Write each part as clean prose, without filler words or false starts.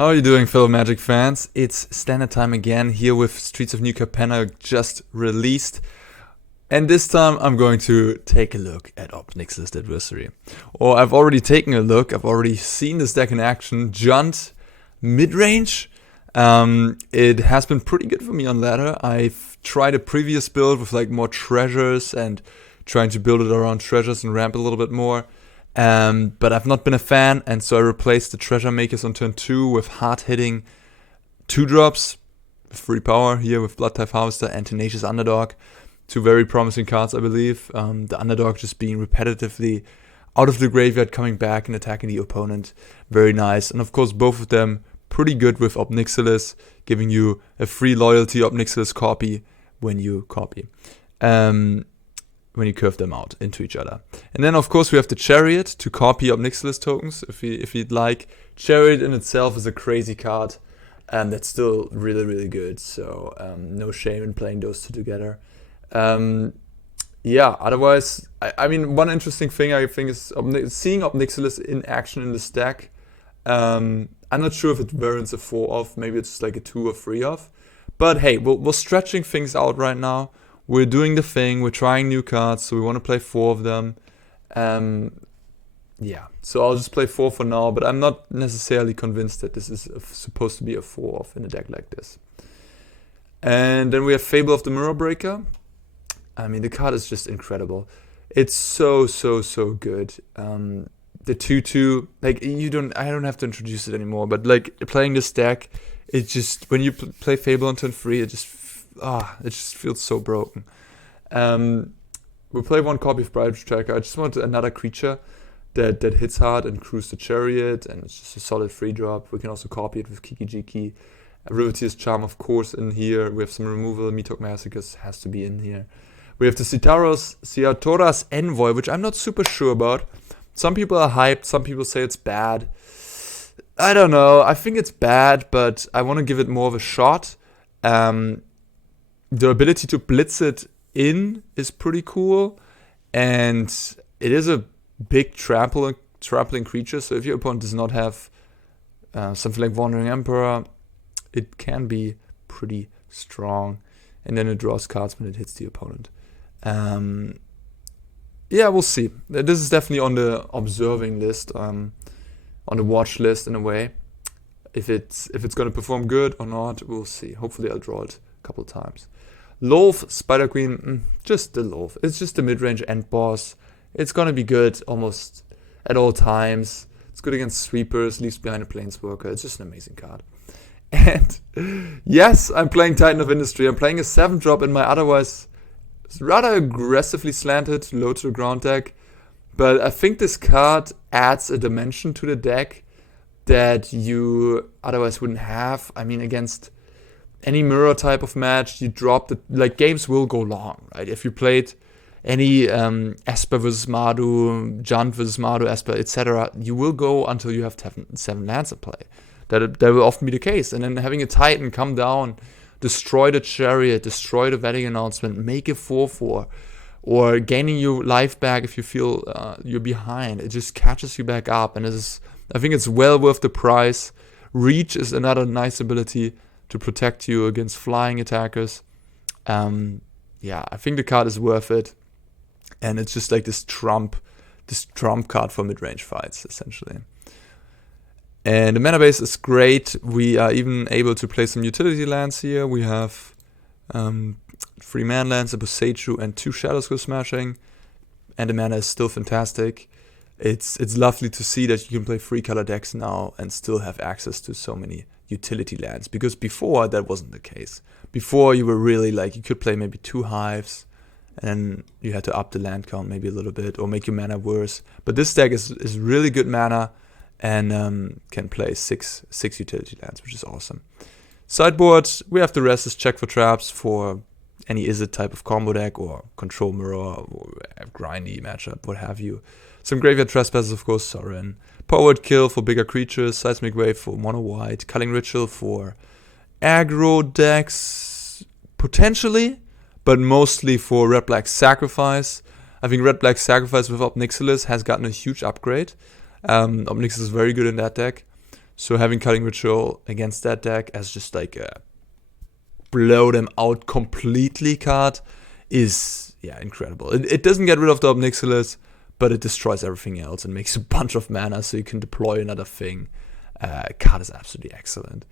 How are you doing, fellow Magic fans? It's standard time again here with Streets of New Capenna just released. And this time I'm going to take a look at Ob Nixilis, the adversary. Or I've already taken a look, I've already seen this deck in action. Junt, Midrange. It has been pretty good for me on ladder. I've tried a previous build with like more treasures and trying to build it around treasures and ramp a little bit more. But I've not been a fan, and so I replaced the treasure makers on turn 2 with hard-hitting 2-drops, free power here with Blood-type Harvester and Tenacious Underdog. Two very promising cards, I believe. The Underdog just being repetitively out of the graveyard, coming back and attacking the opponent. Very nice. And of course, both of them pretty good with Ob Nixilis, giving you a free loyalty Ob Nixilis copy when you copy. When you curve them out into each other. And then of course we have the Chariot to copy Ob Nixilis tokens if you'd like. Chariot in itself is a crazy card and that's still really good, so no shame in playing those two together. Yeah, otherwise, I mean, one interesting thing I think is seeing Ob Nixilis in action in the stack. I'm not sure if it warrants a 4-off, maybe it's like a 2 or 3-off. But hey, we're stretching things out right now. We're doing the thing, we're trying new cards, so we want to play 4 of them. Yeah, so I'll just play 4 for now, but I'm not necessarily convinced that this is supposed to be a 4-off in a deck like this. And then we have Fable of the Mirror Breaker. I mean, the card is just incredible. It's so good. The 2/2, like I don't have to introduce it anymore, but like playing this deck, it just, when you play Fable on turn 3, it just feels so broken. We'll play 1 copy of Bright Tracker. I just want another creature that hits hard and crews the Chariot, and it's just a solid free drop. We can also copy it with Kiki Jiki. Rivetier's Charm, of course, in here. We have some removal. Meatok Massacres has to be in here. We have the Ciatora's Envoy, which I'm not super sure about. Some people are hyped, some people say it's bad. I don't know. I think it's bad, but I want to give it more of a shot. The ability to blitz it in is pretty cool, and it is a big trampling creature, so if your opponent does not have something like Wandering Emperor, it can be pretty strong, and then it draws cards when it hits the opponent. Yeah, we'll see. This is definitely on the observing list, on the watch list in a way. If it's going to perform good or not, we'll see. Hopefully I'll draw it a couple times. Loath, Spider Queen, just the Loath. It's just the mid-range end boss. It's gonna be good almost at all times. It's good against sweepers, leaves behind a planeswalker. It's just an amazing card. And yes, I'm playing Titan of Industry. I'm playing a 7-drop in my otherwise rather aggressively slanted, low to the ground deck. But I think this card adds a dimension to the deck that you otherwise wouldn't have. I mean, against any mirror type of match, you drop the, like, games will go long, right? If you played any Esper versus Mardu, Junt versus Mardu, Esper, etc., you will go until you have 7 lands at play. That will often be the case. And then having a Titan come down, destroy the Chariot, destroy the Wedding Announcement, make a 4/4, or gaining you life back if you feel you're behind. It just catches you back up, and I think it's well worth the price. Reach is another nice ability to protect you against flying attackers. Yeah, I think the card is worth it. And it's just like this trump card for mid-range fights, essentially. And the mana base is great. We are even able to play some utility lands here. We have 3 man lands, a Boseiju, and 2 Shadowscroll Smashing. And the mana is still fantastic. It's lovely to see that you can play 3 color decks now and still have access to so many utility lands, because before that wasn't the case. Before you were really like, you could play maybe 2 Hives and you had to up the land count maybe a little bit or make your mana worse. But this deck is really good mana and can play 6 utility lands, which is awesome. Sideboard, we have the Restless Check for traps for any Izzet type of combo deck or Control Mirror or grindy matchup, what have you. Some Graveyard Trespassers, of course, Sorin. Powered Kill for bigger creatures, Seismic Wave for mono white, Culling Ritual for aggro decks, potentially, but mostly for Red-Black Sacrifice. I think Red-Black Sacrifice with Ob Nixilis has gotten a huge upgrade. Ob Nixilis is very good in that deck. So having Cutting Ritual against that deck as just like a blow them out completely card is, yeah, incredible. It doesn't get rid of the Ob Nixilis, but it destroys everything else and makes a bunch of mana so you can deploy another thing. Card is absolutely excellent.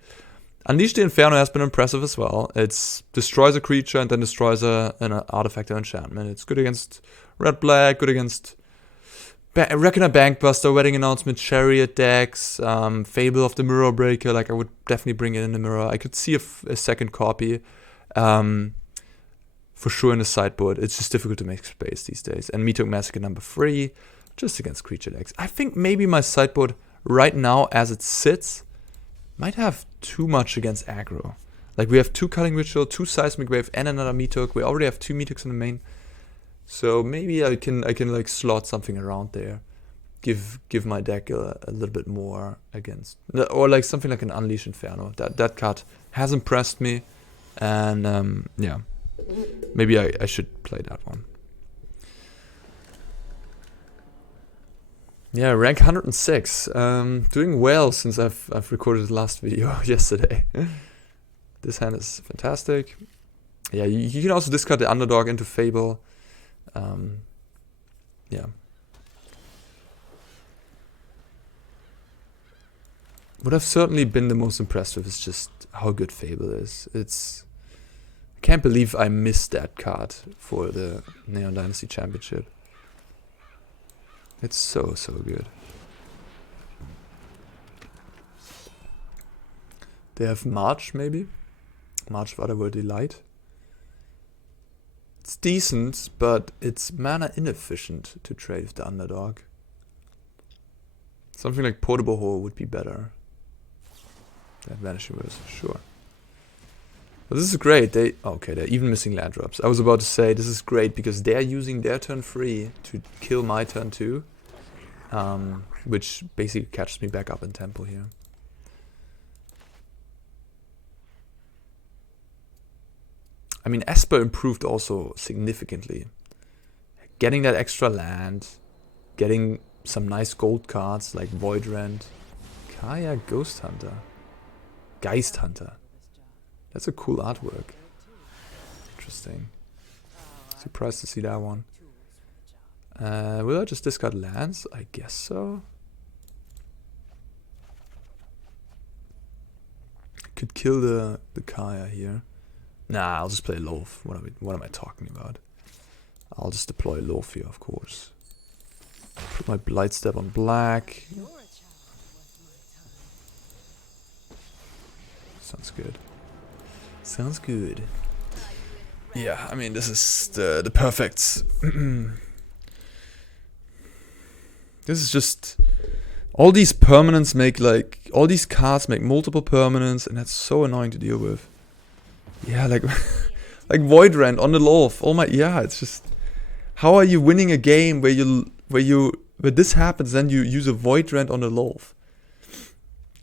Unleash the Inferno has been impressive as well. It destroys a creature and then destroys an artifact or enchantment. It's good against red-black, good against Reckoner Bankbuster, Wedding Announcement, Chariot decks, Fable of the Mirror Breaker. Like, I would definitely bring it in the mirror. I could see a second copy for sure in the sideboard. It's just difficult to make space these days. And Meathook Massacre number 3, just against creature decks. I think maybe my sideboard right now, as it sits, might have too much against aggro. Like, we have 2 Cutting Ritual, 2 Seismic Wave, and another Meathook. We already have 2 Meathooks in the main. So maybe I can like slot something around there. Give my deck a little bit more against, or like something like an Unleash Inferno. That card has impressed me. And yeah, maybe I should play that one. Yeah, rank 106. Doing well since I've recorded the last video yesterday. This hand is fantastic. Yeah, you can also discard the Underdog into Fable. Yeah. What I've certainly been the most impressed with is just how good Fable is. I can't believe I missed that card for the Neon Dynasty Championship. It's so good. They have March, maybe? March Waterworld Delight. It's decent, but it's mana inefficient to trade with the Underdog. Something like Portable Hole would be better. They have Vanishing Verse, sure. But this is great. Okay, they're even missing land drops. I was about to say this is great because they're using their turn 3 to kill my turn 2. Which basically catches me back up in tempo here. I mean, Esper improved also significantly. Getting that extra land, getting some nice gold cards like Voidrand, Kaya Ghost Hunter, Geist Hunter. That's a cool artwork. Interesting. Surprised to see that one. Will I just discard lands? I guess so. Could kill the Kaya here. Nah, I'll just play Loaf. What am I talking about? I'll just deploy Loaf here, of course. Put my Blightstep on black. Sounds good. Sounds good. Yeah, I mean, this is the perfect. This is just all these permanents make all these cards make multiple permanents, and that's so annoying to deal with. Yeah, like like Voidrand on the Loaf. It's just, how are you winning a game where this happens, then you use a Voidrand on the Loaf?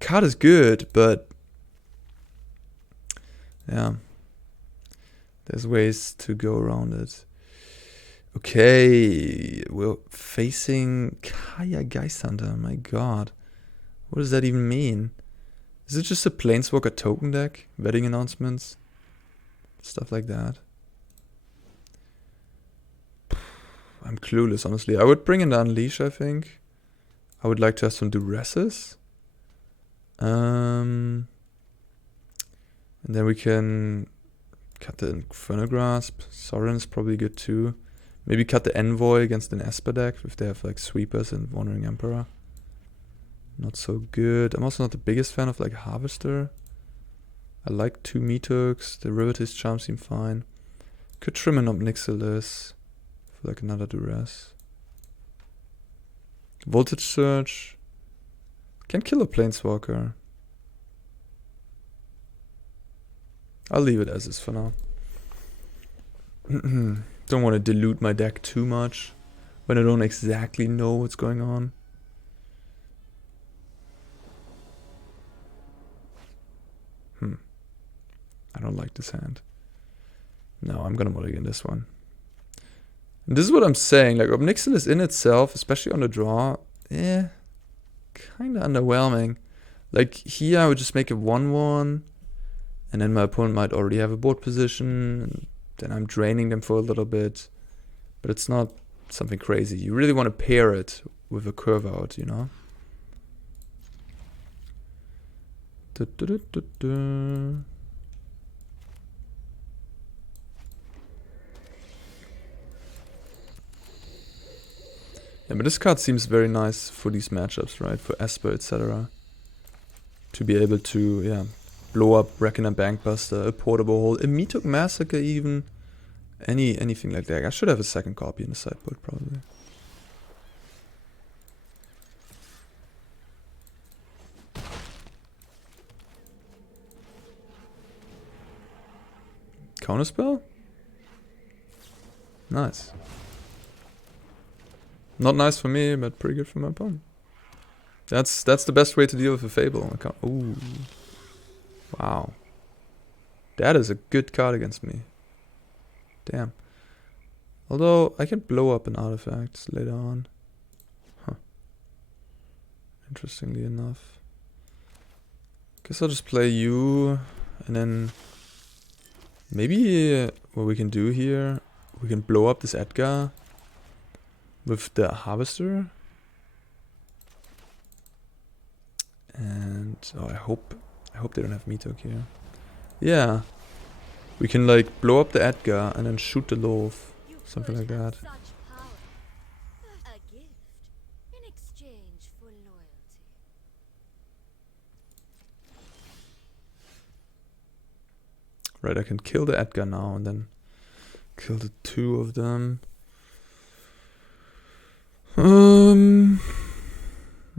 Card is good, but yeah, there's ways to go around it. Okay, we're facing Kaya Geist Hunter. My god. What does that even mean? Is it just a Planeswalker token deck? Wedding Announcements? Stuff like that. I'm clueless, honestly. I would bring in the Unleash, I think. I would like to have some Duresses. And then we can cut the Infernal Grasp. Sorin's probably good too. Maybe cut the Envoy against an Esper deck if they have like Sweepers and Wandering Emperor. Not so good. I'm also not the biggest fan of like Harvester. I like 2 Meathooks. The Rivetous Charm seem fine. Could trim an Ob Nixilis for like another Duress. Voltage Surge. Can kill a Planeswalker. I'll leave it as is for now. Don't want to dilute my deck too much when I don't exactly know what's going on. I don't like this hand. No, I'm gonna mulligan this one. And this is what I'm saying. Like, Ob Nixilis in itself, especially on the draw, kinda underwhelming. Like here I would just make a 1/1, and then my opponent might already have a board position, and then I'm draining them for a little bit. But it's not something crazy. You really want to pair it with a curve out, you know? Yeah, but this card seems very nice for these matchups, right? For Esper, etc. To be able to, yeah, blow up Reckoner, Bankbuster, a Portable Hole, a Meathook Massacre even. Anything like that. I should have a second copy in the sideboard, probably. Counterspell? Nice. Not nice for me, but pretty good for my opponent. That's the best way to deal with a Fable. Ooh. Wow. That is a good card against me. Damn. Although, I can blow up an artifact later on. Huh. Interestingly enough. Guess I'll just play you, and then... Maybe what we can do here, we can blow up this Edgar with the Harvester. And oh, I hope they don't have Meathook here. Yeah, we can like blow up the Edgar and then shoot the loaf, something like that. Right, I can kill the Edgar now and then kill the two of them.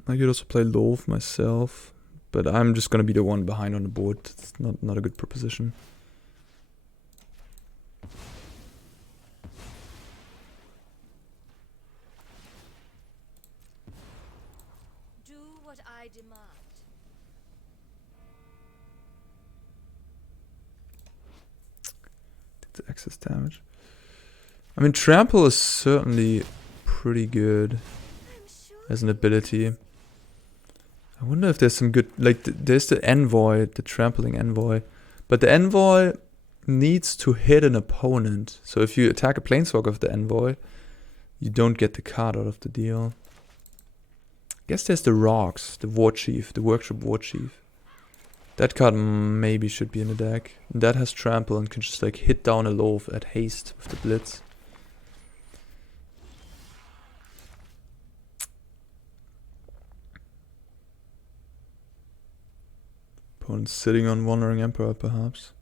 I could also play Loaf myself, but I'm just gonna be the one behind on the board. It's not a good proposition. Do what I demand. Did the excess damage. I mean, Trample is certainly pretty good as an ability. I wonder if there's some good, like, there's the Envoy, the Trampling Envoy. But the Envoy needs to hit an opponent. So if you attack a Planeswalker with the Envoy, you don't get the card out of the deal. I guess there's the Rocks, the War Chief, the Workshop War Chief. That card maybe should be in the deck. And that has Trample and can just like hit down a Loaf at haste with the Blitz. Opponent sitting on Wandering Emperor, perhaps.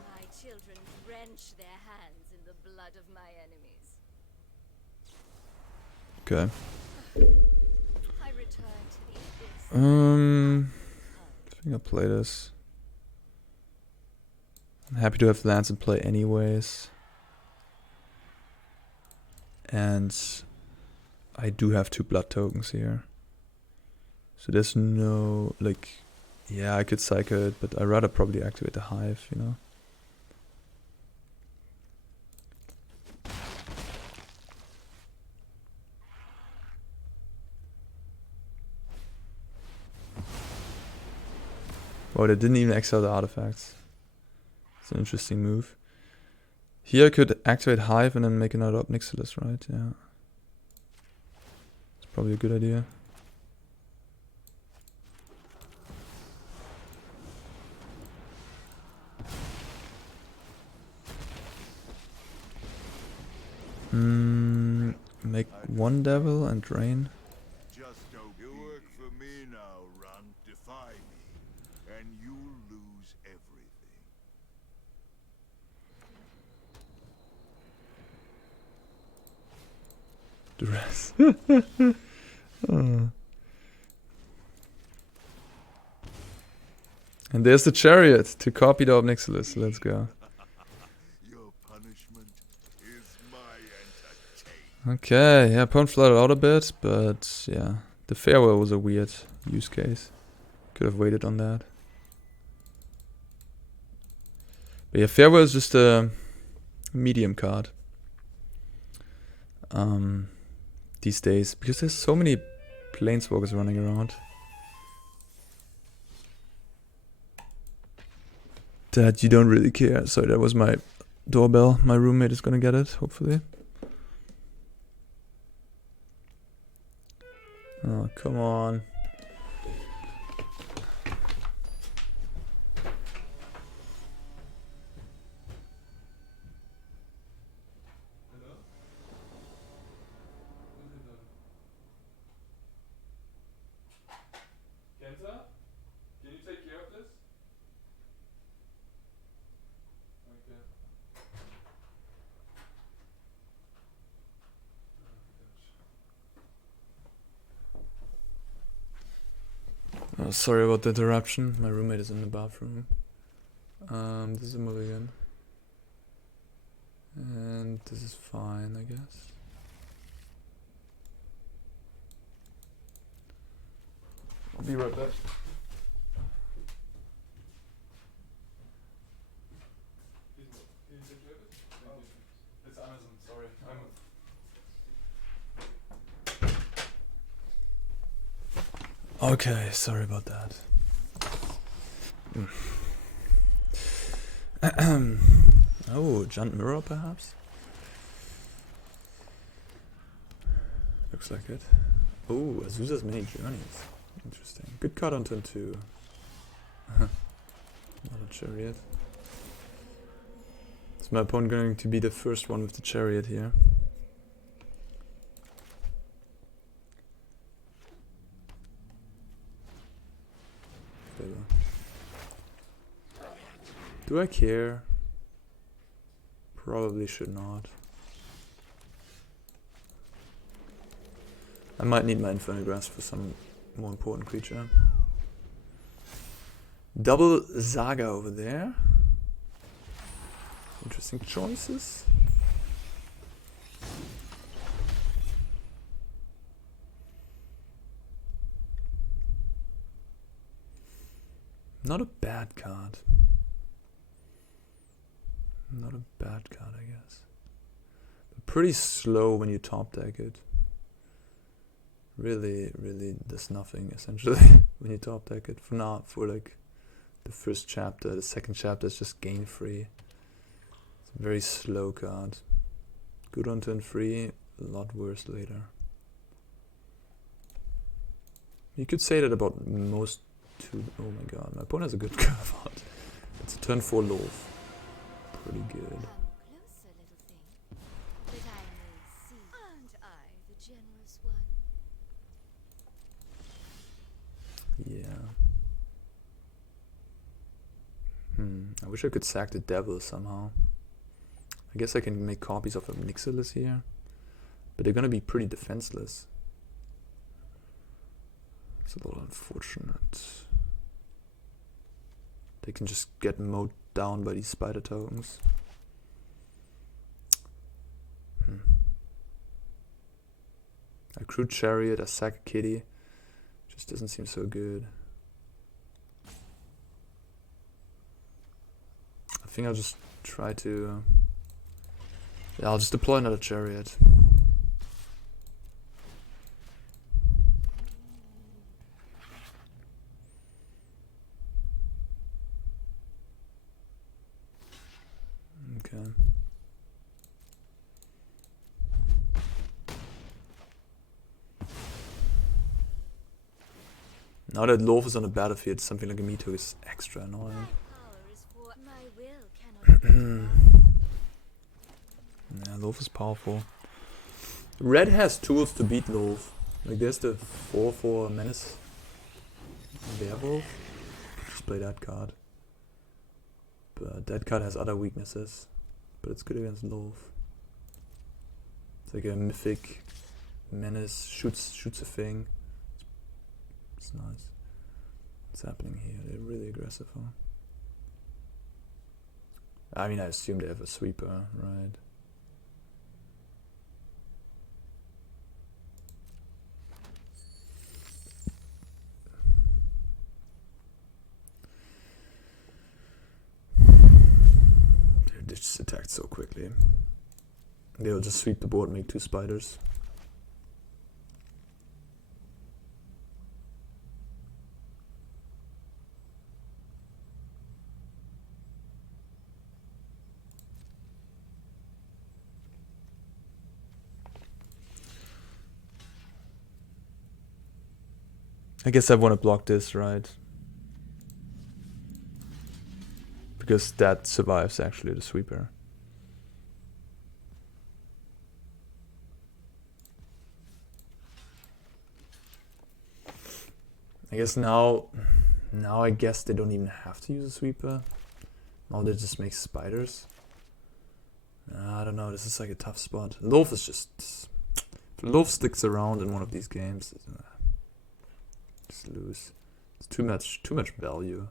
My children wrench their hands in the blood of my enemies. Okay. I return to the abyss. I think I'll play this. I'm happy to have lands in play anyways. And I do have 2 blood tokens here. So there's no, like, yeah, I could cycle it, but I'd rather probably activate the Hive, you know. Oh, they didn't even exile the artifacts. It's an interesting move. Here I could activate Hive and then make another Ob Nixilis, right? Yeah. It's probably a good idea. Make 1 devil and drain. Just don't you work for me now, Run. Defy me, and you'll lose everything. The rest. Oh. And there's the chariot to copy the Ob Nixilis. Let's go. Your punishment is my entertainment. Okay, yeah, opponent flooded out a bit, but yeah, the farewell was a weird use case. Could have waited on that. But yeah, Farewell is just a medium card. These days, because there's so many planeswalkers running around that you don't really care. Sorry, that was my doorbell. My roommate is gonna get it, hopefully. Oh, come on. Kenta, can you take care of this? Okay. Oh, sorry about the interruption. My roommate is in the bathroom. This is a mulligan. And this is fine, I guess. I'll be right back. It's Amazon, sorry. Okay, sorry about that. Oh, Giant Mirror perhaps? Looks like it. Oh, Azusa's Many Journeys. Interesting. Good card on turn 2. Not a Chariot. Is my opponent going to be the first one with the Chariot here? Do I care? Probably should not. I might need my Infernal Grasp for some more important creature. Double Saga over there. Interesting choices. Not a bad card. Not a bad card, I guess. But pretty slow when you top deck it. Really does nothing, essentially, when you top deck it. For now, for like the first chapter, the second chapter is just gain free. It's a very slow card. Good on turn 3, a lot worse later. You could say that about most two. Oh my god, my opponent has a good curve out. It's a turn 4 Loaf. Pretty good. Come closer, little thing, that I may see. Aren't I the generous one? Yeah. I wish I could sack the devil somehow. I guess I can make copies of Ob Nixilis here, but they're gonna be pretty defenseless. It's a little unfortunate. They can just get mowed down by these spider tokens. I crude Chariot, I sack a kitty. Just doesn't seem so good. I think I'll just try to... yeah, I'll just deploy another Chariot. Okay. Now that Loaf is on the battlefield, something like a Mito is extra annoying. Power is for my will cannot Yeah, Loaf is powerful. Red has tools to beat Loaf. Like there's the 4/4 Menace Werewolf. Just play that card. But that card has other weaknesses. But it's good against Loaf. It's like a mythic menace, shoots a thing. It's nice. What's happening here? They're really aggressive, huh? I mean, I assume they have a sweeper, right? they just attacked so quickly. They'll just sweep the board and make 2 spiders. I guess I want to block this, right? Because that survives actually the sweeper. I guess now I guess they don't even have to use a sweeper. Now they just make spiders. I don't know, this is like a tough spot. Loaf is just... If Loaf sticks around in one of these games, just lose. It's too much value.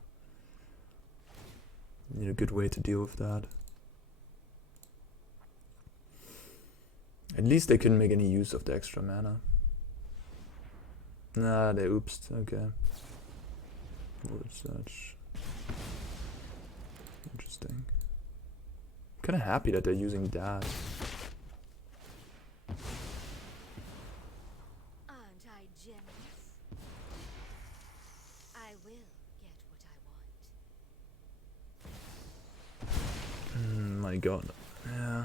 Need a good way to deal with that. At least they couldn't make any use of the extra mana. Nah, they oopsed. Okay. Voltage Surge. Interesting. Kinda happy that they're using that. Aren't I generous? I will get what I want. My god. Yeah.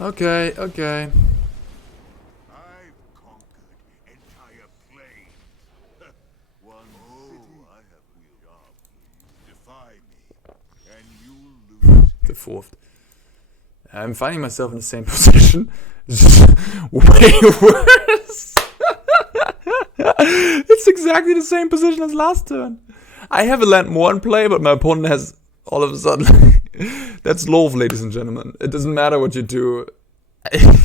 Okay, okay. I've conquered entire plains. One city I have wheeled up. Defy me, and you lose. The 4th. I'm finding myself in the same position. It's just way worse. It's exactly the same position as last turn. I have a land more in play, but my opponent has all of a sudden... That's Loaf, ladies and gentlemen. It doesn't matter what you do.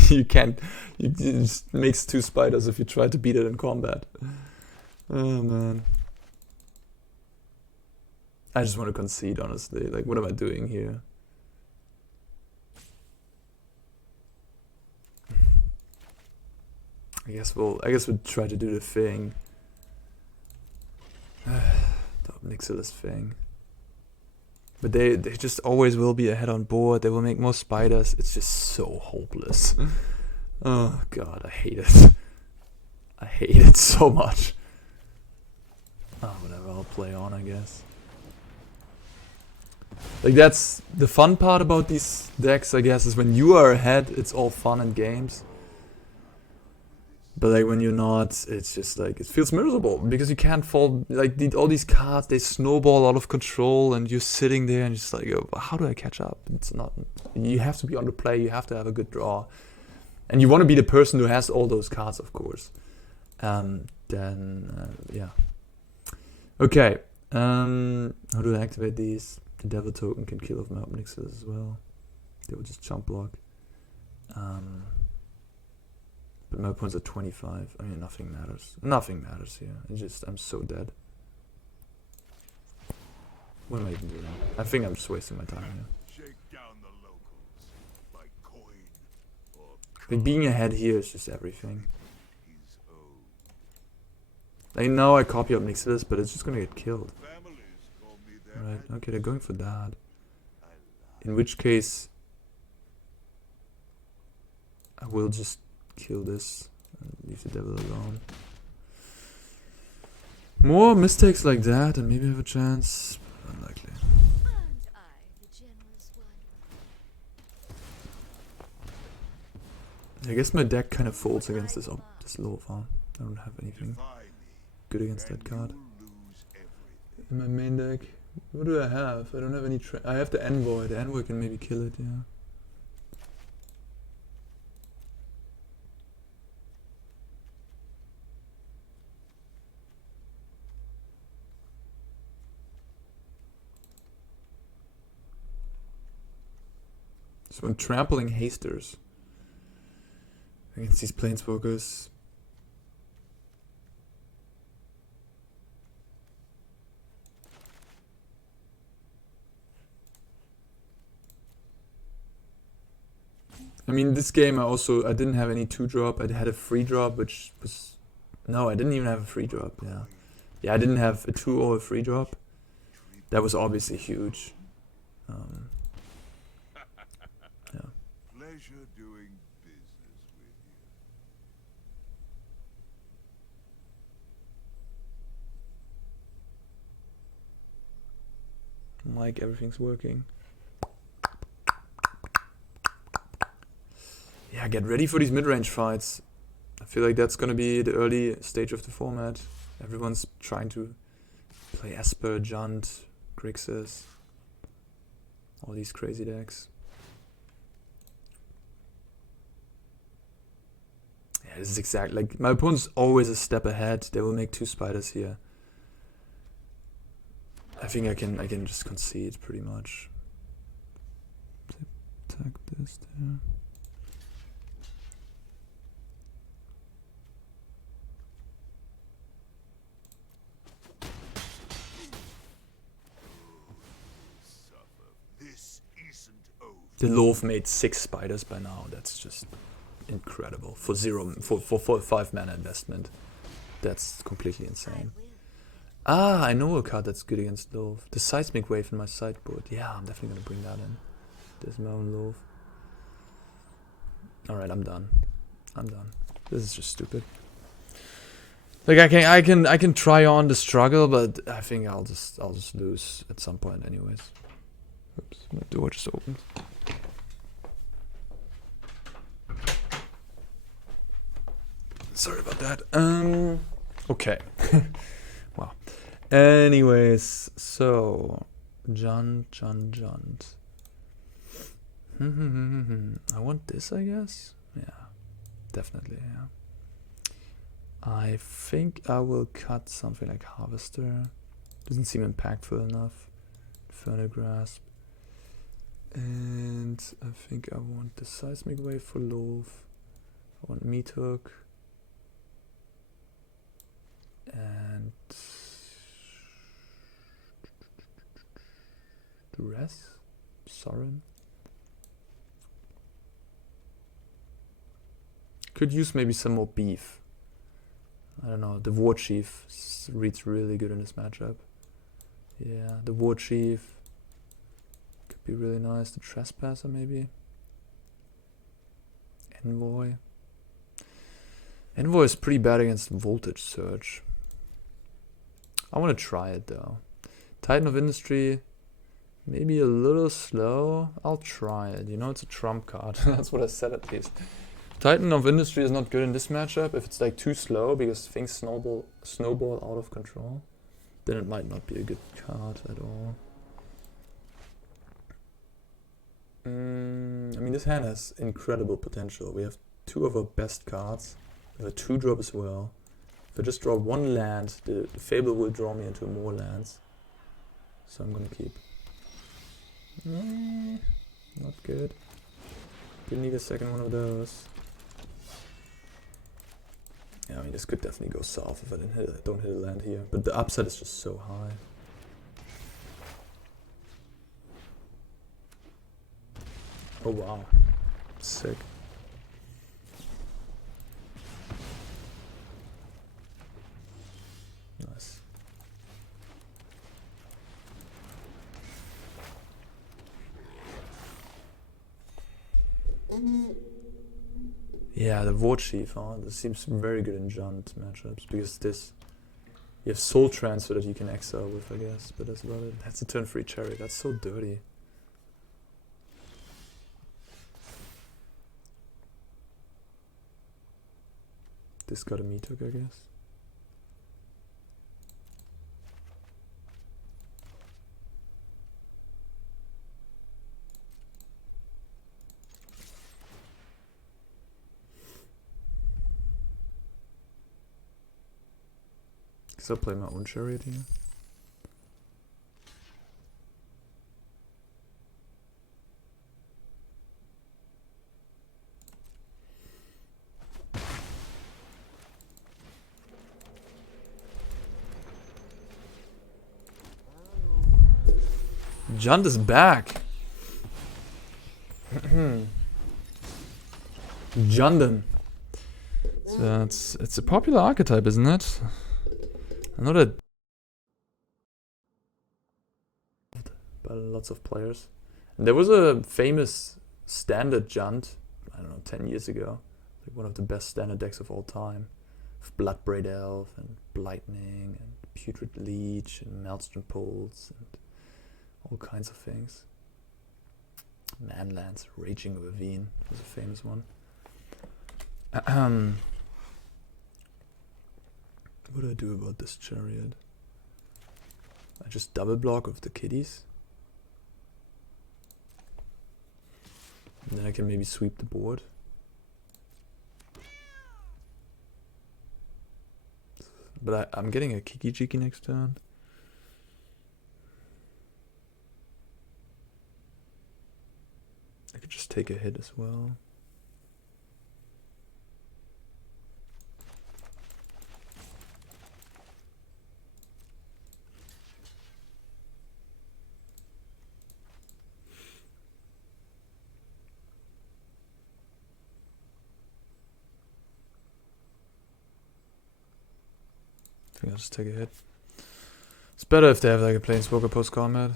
You can't... You just makes 2 spiders if you try to beat it in combat. Oh, man. I just want to concede, honestly. Like, what am I doing here? I guess we'll try to do the thing. The Ob Nixilis thing. But they just always will be ahead on board. They will make more spiders. It's just so hopeless. Oh god, I hate it. I hate it so much. Oh, whatever, I'll play on, I guess. Like, that's the fun part about these decks, I guess, is when you are ahead, it's all fun and games. But like when you're not, it's just like, it feels miserable because you can't fall, like all these cards, they snowball out of control and you're sitting there and just like, oh, how do I catch up? It's not, you have to be on the play, you have to have a good draw. And you want to be the person who has all those cards, of course. Yeah. Okay, how do I activate these? The Devil token can kill off my Ob Nixilis as well. They will just jump block. But my opponent's at 25. I mean, nothing matters. Nothing matters here. It's just, I'm so dead. What am I even doing? I think I'm just wasting my time here. Shake down the locals by coin or Like, being ahead here is just everything. his own. Like, now I copy Ob Nixilis, but it's just gonna get killed. Families call me their Right, okay, they're going for that. I lie. In which case, I will just kill this and leave the devil alone. More mistakes like that and maybe I have a chance. Unlikely. Aren't I the generous one? I guess my deck kind of folds against this low farm. I don't have anything Defy me, good against that card. you lose everything. In my main deck, what do I have? I don't have any I have the Envoy. The Envoy can maybe kill it, yeah. So I'm trampling hasters against these planeswalkers. I mean, this game I didn't have any 2-drop. I had a free drop, which was... No, I didn't even have a free drop, yeah. Yeah, I didn't have a 2 or a free drop. That was obviously huge. Mic, everything's working. Yeah, get ready for these mid-range fights. I feel like that's gonna be the early stage of the format. Everyone's trying to play Esper, Junt, Grixis, all these crazy decks. Yeah, this is exactly like my opponent's always a step ahead. They will make 2 spiders here. I think I can just concede pretty much. Attack this there. This isn't over. The Loaf made 6 spiders by now. That's just incredible for 5 mana investment. That's completely insane. Ah, I know a card that's good against Loaf. The Seismic Wave in my sideboard. Yeah, I'm definitely gonna bring that in. There's my own Loaf. Alright, I'm done. This is just stupid. Like I can try on the struggle, but I think I'll just lose at some point anyways. Oops, my door just opened. Sorry about that. Okay. Wow. Anyways, so Junt. I want this, I guess. Yeah, definitely. Yeah. I think I will cut something like Harvester. Doesn't seem impactful enough. Infernal Grasp. And I think I want the Seismic Wave for Loaf. I want Meat Hook. And Duress? Sorin? Could use maybe some more beef. I don't know, the War Chief reads really good in this matchup. Yeah, the War Chief could be really nice. The Trespasser maybe. Envoy. Envoy is pretty bad against Voltage Surge. I want to try it though. Titan of Industry, maybe a little slow. I'll try it. You know, it's a trump card. That's what I said at least. Titan of Industry is not good in this matchup. If it's like too slow because things snowball out of control, then it might not be a good card at all. I mean, this hand has incredible potential. We have 2 of our best cards. We have a 2-drop as well. If I just draw 1 land, the Fable will draw me into more lands. So I'm gonna keep. Not good. Didn't need a second one of those. Yeah, I mean, this could definitely go south if I don't hit a land here. But the upside is just so high. Oh wow. Sick. Nice. Yeah, the War Chief, huh? This seems very good in Junt matchups because this you have Soul Transfer that you can exile with, I guess, but that's about it. That's a turn 3 cherry. That's so dirty. This got a Meat Hook, I guess. Guess I'll play my own chariot here. Junt is back. Jundon. So it's a popular archetype, isn't it? I know that by lots of players. And there was a famous standard Junt, I don't know, 10 years ago. Like one of the best standard decks of all time. With Bloodbraid Elf and Blightning and Putrid Leech and Maelstrom Pulse and all kinds of things. Manlands, Raging Ravine was a famous one. What do I do about this chariot? I just double block with the kitties. And then I can maybe sweep the board. But I'm getting a Kiki Jiki next turn. I could just take a hit as well. I think I'll just take a hit. It's better if they have like a planeswalker post combat.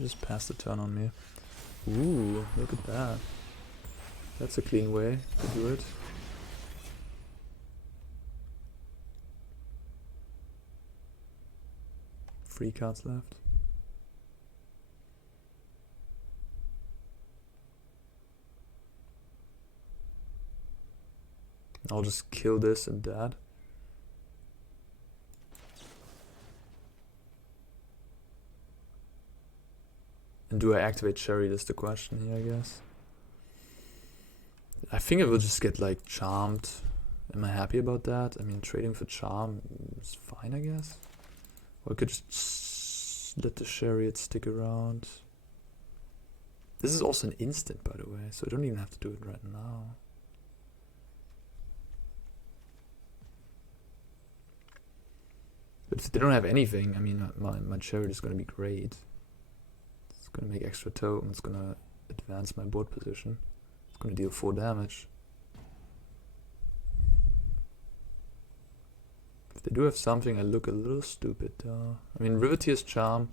Just pass the turn on me. Ooh, look at that. That's a clean way to do it. Three cards left. I'll just kill this and that. And do I activate Chariot is the question here, I guess. I think I will just get like charmed. Am I happy about that? I mean, trading for charm is fine, I guess. Or I could just let the Chariot stick around. This is also an instant, by the way, so I don't even have to do it right now. But if they don't have anything, I mean, my Chariot is going to be great. It's going to make extra token, it's going to advance my board position. It's going to deal 4 damage. If they do have something, I look a little stupid though. I mean, Riveteer's Charm.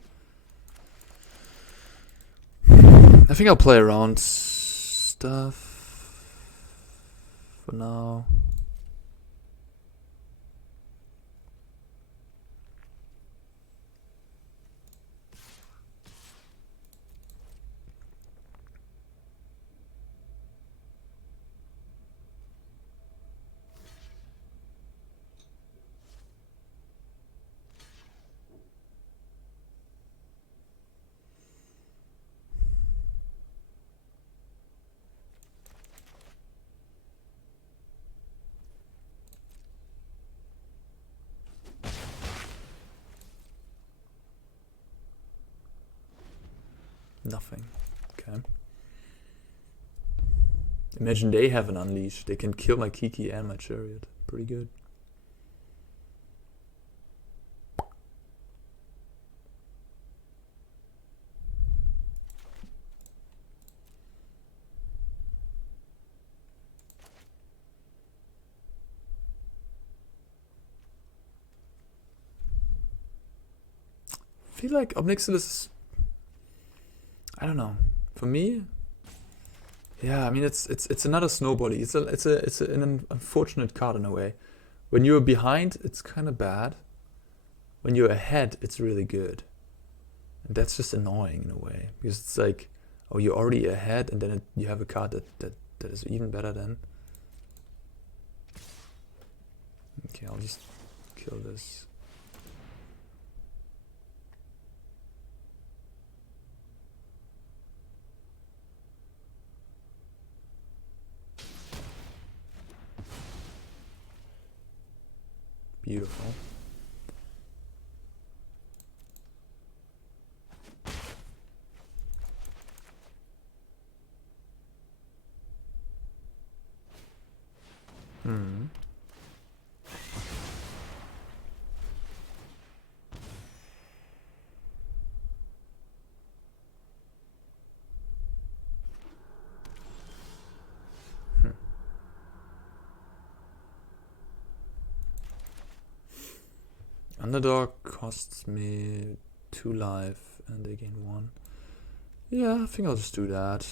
I think I'll play around stuff for now. Nothing. Okay. Imagine they have an Unleash. They can kill my Kiki and my Chariot. Pretty good. I feel like Ob Nixilis is, I don't know. For me, yeah. I mean, it's another snowbally. It's an unfortunate card in a way. When you're behind, it's kind of bad. When you're ahead, it's really good. And that's just annoying in a way because it's like, oh, you're already ahead, and then you have a card that is even better then. Okay, I'll just kill this. Beautiful. Underdog costs me 2 life and they gain 1. Yeah, I think I'll just do that.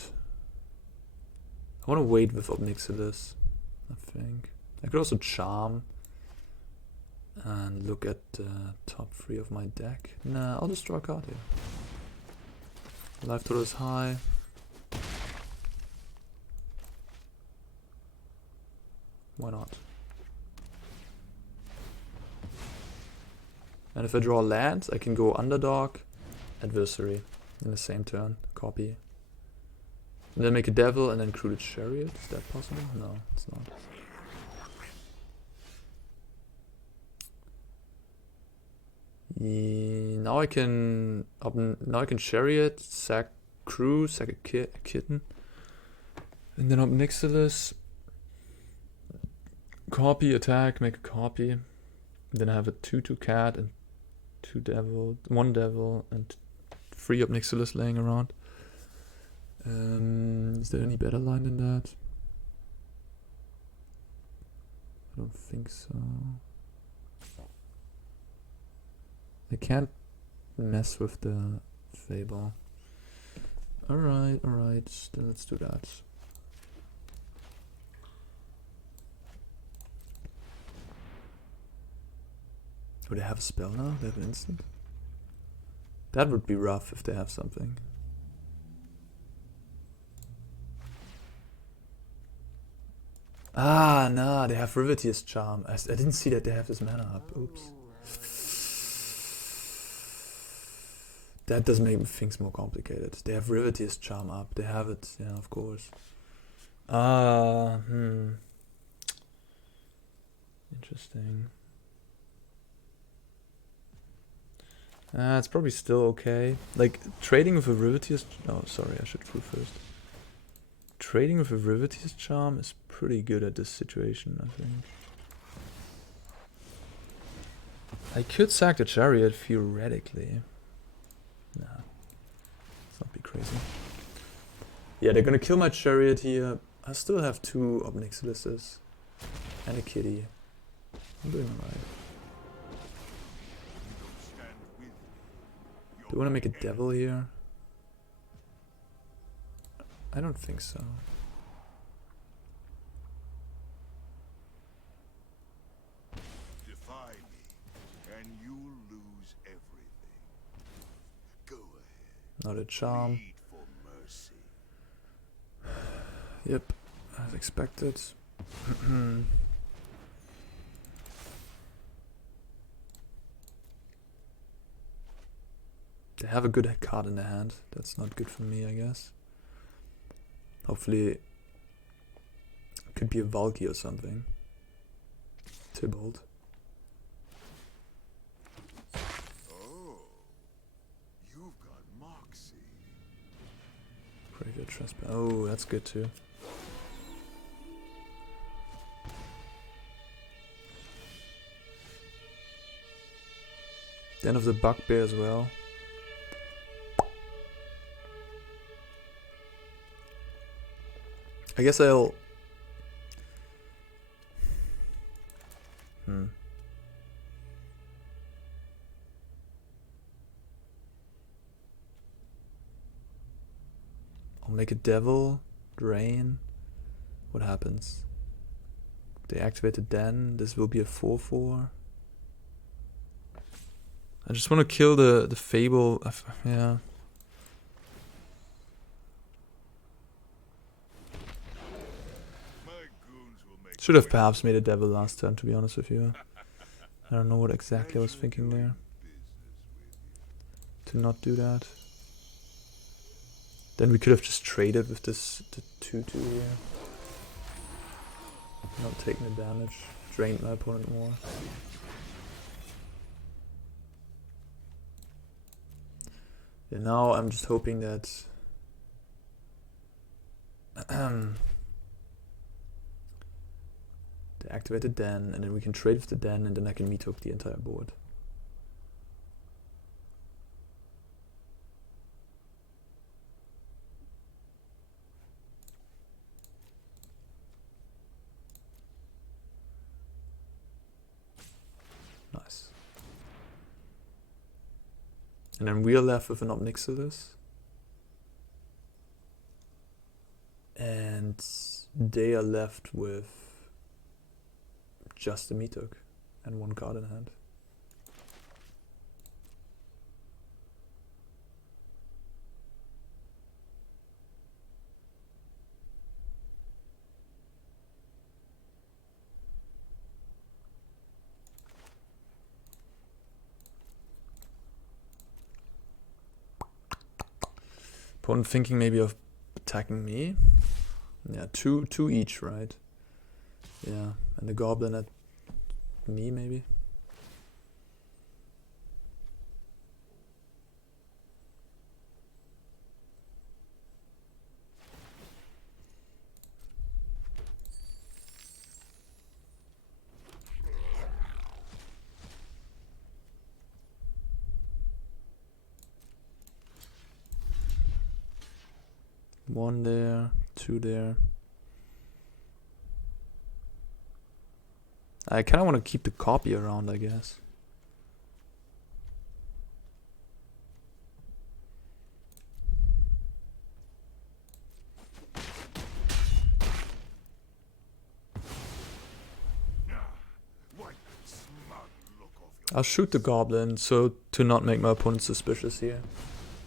I want to wait with Ob Nixilis, I think. I could also charm And look at the top 3 of my deck. Nah, I'll just draw a card here. Life total is high. Why not? And if I draw lands, I can go underdog, adversary in the same turn. Copy. And then make a devil and then Cruded Chariot. Is that possible? No, it's not. Now I can Chariot, sack Crew, sack a kitten. And then Ob Nixilis. Copy, attack, make a copy. And then I have a 2/2 cat and 2 devil, 1 devil and 3 Ob Nixilis laying around. Is there any better line than that? I don't think so. I can't mess with the Fable. Alright, then let's do that. Do they have a spell now? They have an instant? That would be rough if they have something. Ah, nah, they have Riveteer's Charm. I didn't see that they have this mana up. Oops. That does make things more complicated. They have Riveteer's Charm up. They have it, yeah, of course. Interesting. It's probably still okay. Like, trading with a Riveteer's... Oh, sorry, I should prove first. Trading with a Riveteer's Charm is pretty good at this situation, I think. I could sack the Chariot, theoretically. Nah. Let's not be crazy. Yeah, they're gonna kill my Chariot here. I still have 2 Ob Nixilises. And a kitty. I'm doing alright. Do I want to make a devil here? I don't think so. Defy me, and you'll lose everything. Go ahead. Not a charm. Plead for mercy. Yep, as expected. They have a good card in their hand. That's not good for me, I guess. Hopefully, it could be a Valky or something. Tybalt. Oh, you've got Moxie. Graveyard Trespass. Oh, that's good too. Den of the Bugbear as well. I guess I'll... I'll make a devil, drain. What happens? They activate the den. This will be a 4/4. I just want to kill the Fable. Yeah. Should have perhaps made a devil last turn, to be honest with you. I don't know what exactly I was thinking there. To not do that. Then we could have just traded with this the 2/2 here. Not taking the damage. Drained my opponent more. Yeah, now I'm just hoping that they activate the den, and then we can trade with the den, and then I can meat hook the entire board. Nice. And then we are left with an Ob Nixilis. And they are left with just a meat hook and 1 card in hand. Opponent thinking maybe of attacking me. Yeah, two each, right? Yeah, and the goblin at me maybe. One there, 2 there. I kind of want to keep the copy around, I guess. I'll shoot the goblin, so to not make my opponent suspicious here.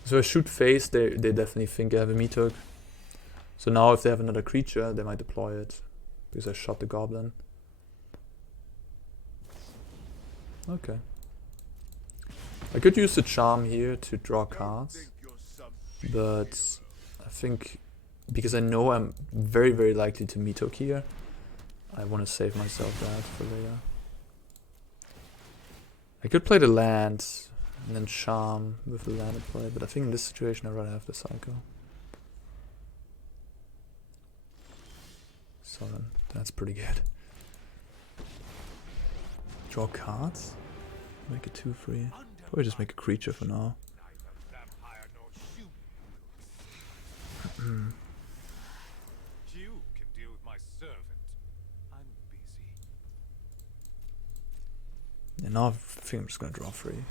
So I shoot face, they definitely think I have a Meathook. So now if they have another creature, they might deploy it. Because I shot the goblin. Okay. I could use the charm here to draw cards. But I think, because I know I'm very, very likely to Meathook here, I want to save myself that for later. I could play the land and then charm with the land at play, but I think in this situation I'd rather have the cycle. So then, that's pretty good. Draw cards? Make it 2-3. Probably just make a creature for now. You can deal with my servant. I'm busy. And now I think I'm just gonna draw 3.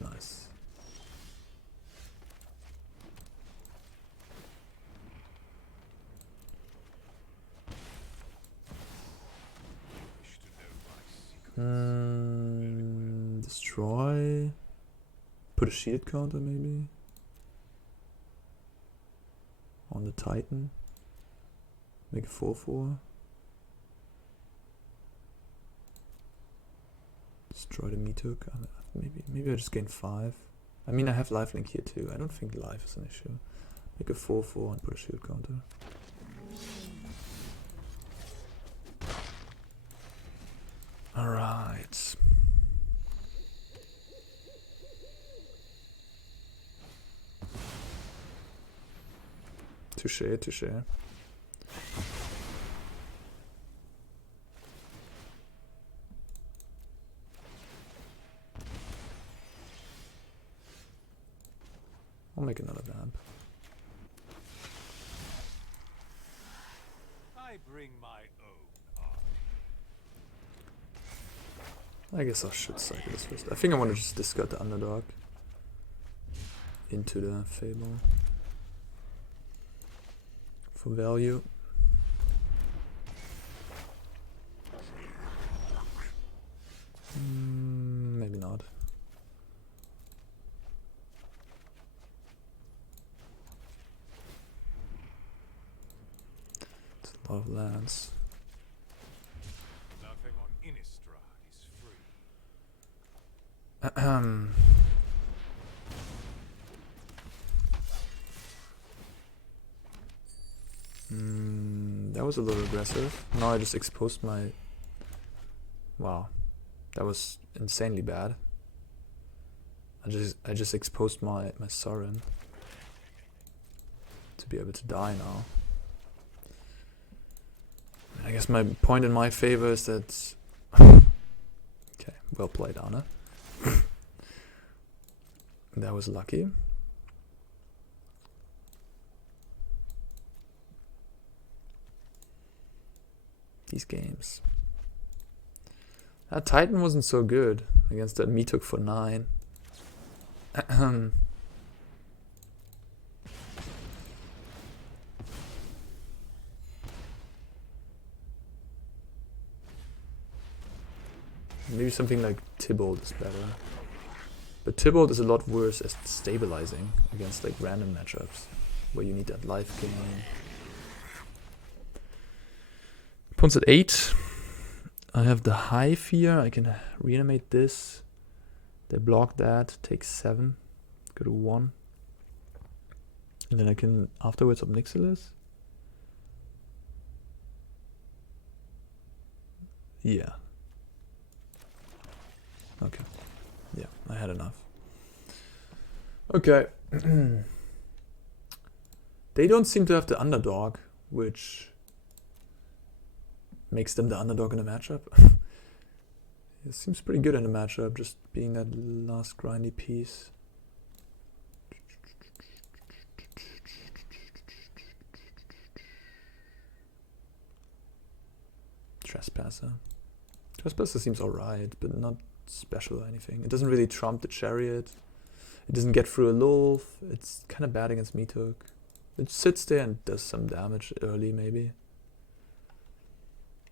Nice. Destroy. Put a shield counter maybe on the Titan. Make a 4/4. Destroy the Meathook. Maybe I just gain 5. I mean I have lifelink here too. I don't think life is an issue. Make a 4/4 and put a shield counter. Alright. Touché, touché. I'll make another vamp. I bring my own Arne. I guess I should cycle this first. I think I want to just discard the underdog into the Fable for value. Maybe not. It's a lot of lands. Nothing on Innistrad is free. That was a little aggressive. Now I just exposed my... Wow. That was insanely bad. I just exposed my Sorin to be able to die now. I guess my point in my favor is that... Okay, well played, Arne. That was lucky. These games. That Titan wasn't so good against that Meathook for 9. Maybe something like Tybalt is better. But Tybalt is a lot worse at stabilizing against like random matchups where you need that life gain. Pawn's at 8. I have the Hive here. I can reanimate this. They block that. Take 7. Go to 1. And then I can afterwards Ob Nixilis. Yeah. Okay. Yeah, I had enough. Okay. They don't seem to have the underdog, which makes them the underdog in the matchup. It seems pretty good in the matchup, just being that last grindy piece. Trespasser. Trespasser seems alright, but not special or anything. It doesn't really trump the Chariot. It doesn't get through a Lulf. It's kind of bad against Meathook. It sits there and does some damage early, maybe.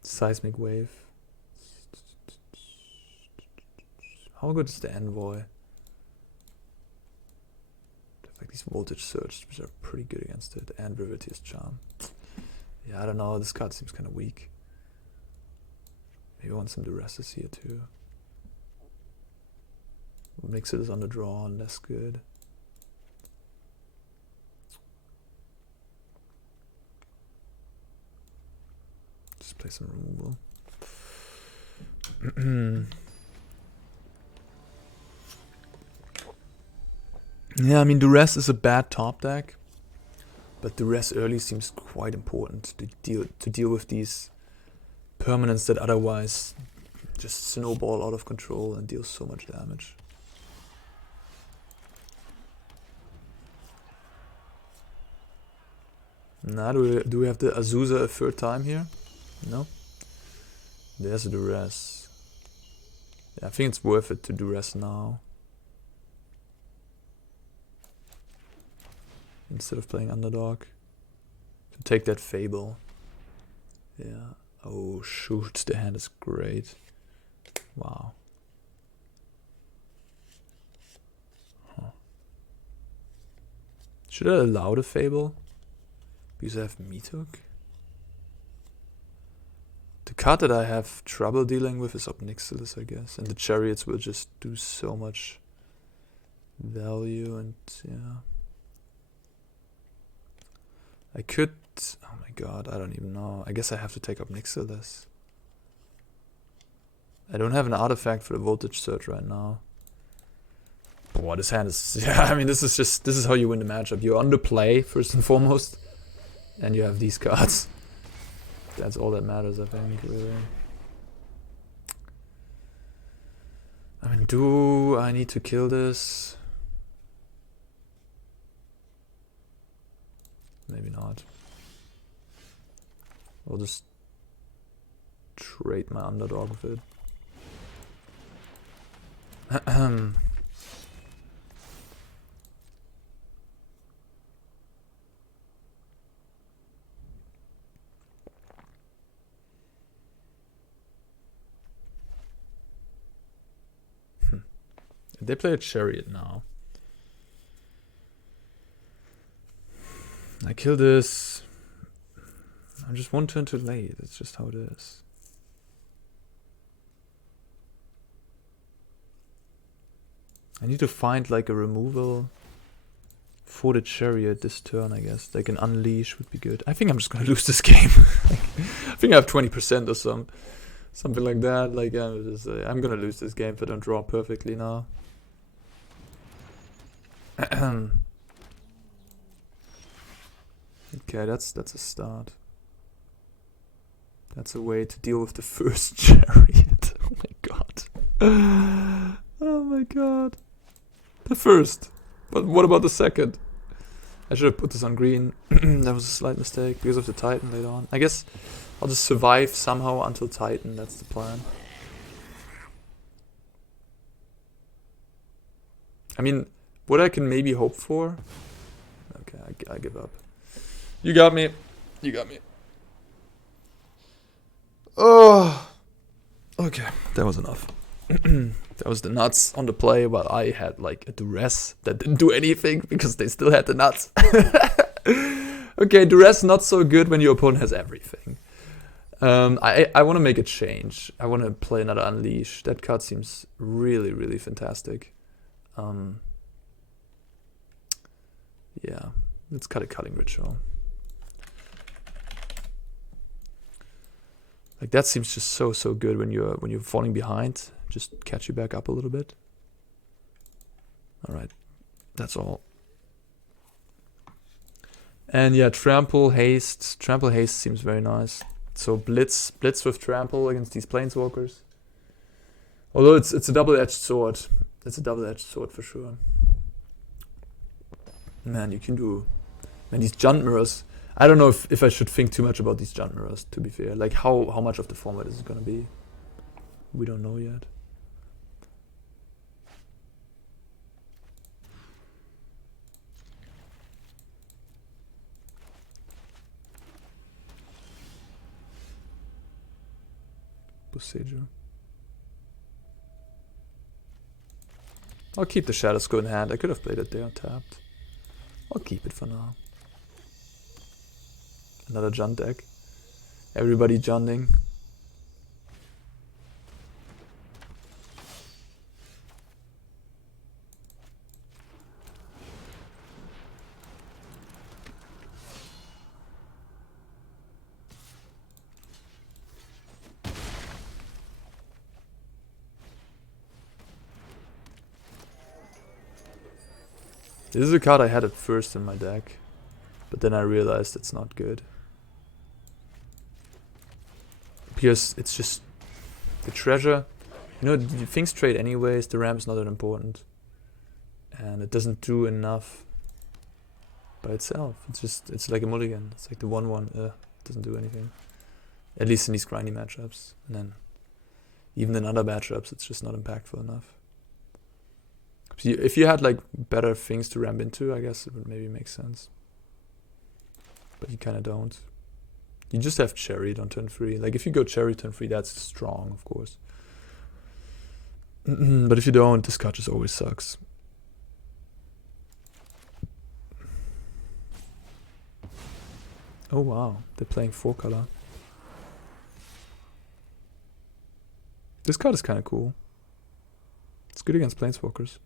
Seismic Wave. How good is the Envoy? Like these Voltage Surge, which are pretty good against it. And Riveteer's Charm. Yeah, I don't know. This card seems kind of weak. Maybe I want some Duresses here too. Makes it on the draw and less good. Just play some removal. Yeah, I mean Duress is a bad top deck, but Duress early seems quite important to deal with these permanents that otherwise just snowball out of control and deal so much damage. Now, do we have the Azusa a third time here? No? There's a Duress. Yeah, I think it's worth it to Duress now. Instead of playing Underdog. To take that Fable. Yeah. Oh shoot, the hand is great. Wow. Huh. Should I allow the Fable? Because I have Meathook? The card that I have trouble dealing with is Ob Nixilis, I guess. And the Chariots will just do so much value and yeah. I could... Oh my god, I don't even know. I guess I have to take Ob Nixilis. I don't have an artifact for the Voltage Surge right now. Boy, this hand is... Yeah, I mean, this is how you win the matchup. You're under play, first and foremost. And you have these cards. That's all that matters, I think, really. I mean, do I need to kill this? Maybe not. I'll just trade my underdog with it. They play a Chariot now. I kill this. I'm just one turn too late. That's just how it is. I need to find like a removal for the Chariot this turn, I guess. Like an Unleash would be good. I think I'm just gonna lose this game. I think I have 20% or something like that. Like I'm gonna lose this game if I don't draw perfectly now. Okay, that's a start. That's a way to deal with the first Chariot. Oh my god. Oh my god. The first. But what about the second? I should have put this on green. That was a slight mistake because of the Titan later on. I guess I'll just survive somehow until Titan. That's the plan. I mean, what I can maybe hope for... Okay, I give up. You got me. You got me. Oh. Okay, that was enough. That was the nuts on the play, while I had like a duress that didn't do anything because they still had the nuts. Okay, duress not so good when your opponent has everything. I want to make a change. I want to play another Unleash. That card seems really, really fantastic. Yeah, let's cut a Culling Ritual. Like that seems just so good when you're falling behind. Just catch you back up a little bit. All right, that's all. And yeah, Trample Haste. Trample Haste seems very nice. So blitz with Trample against these Planeswalkers. Although it's a double-edged sword. It's a double-edged sword for sure. Man, you can do... Man, these Junt Mirrors... I don't know if I should think too much about these Junt Mirrors, to be fair. Like, how much of the format is it gonna be? We don't know yet. Procedure. I'll keep the Shadow Skull in hand. I could have played it there tapped. I'll keep it for now. Another Junt deck. Everybody Junting. This is a card I had at first in my deck, but then I realized it's not good. Because it's just the treasure. You know, things trade anyways, the ramp's not that important. And it doesn't do enough by itself. It's like a mulligan. It's like the 1/1, it doesn't do anything. At least in these grindy matchups. And then even in other matchups, it's just not impactful enough. If you had like better things to ramp into, I guess it would maybe make sense. But you kind of don't. You just have Chariot on turn 3. Like if you go Chariot turn 3, that's strong, of course. But if you don't, this card just always sucks. Oh wow, they're playing 4-color. This card is kind of cool. It's good against Planeswalkers.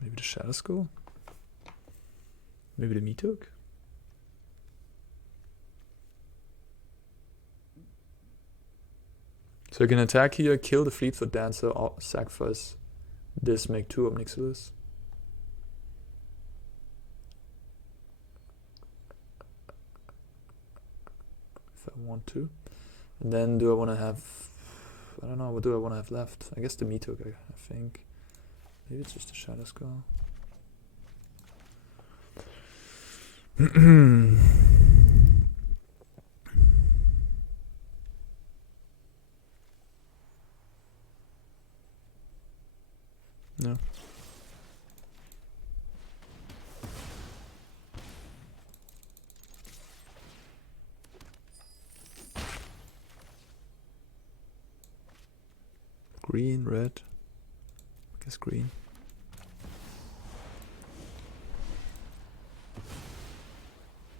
Maybe the Shadow Skull? Maybe the Meatook? So I can attack here, kill the Fleetfoot Dancer, or sacrifice this, make 2 Ob Nixilis. If I want to. And then do I want to have... I don't know, what do I want to have left? I guess the Meatook, I think. Maybe it's just a Shadow Skull. No. Green, red. I guess green.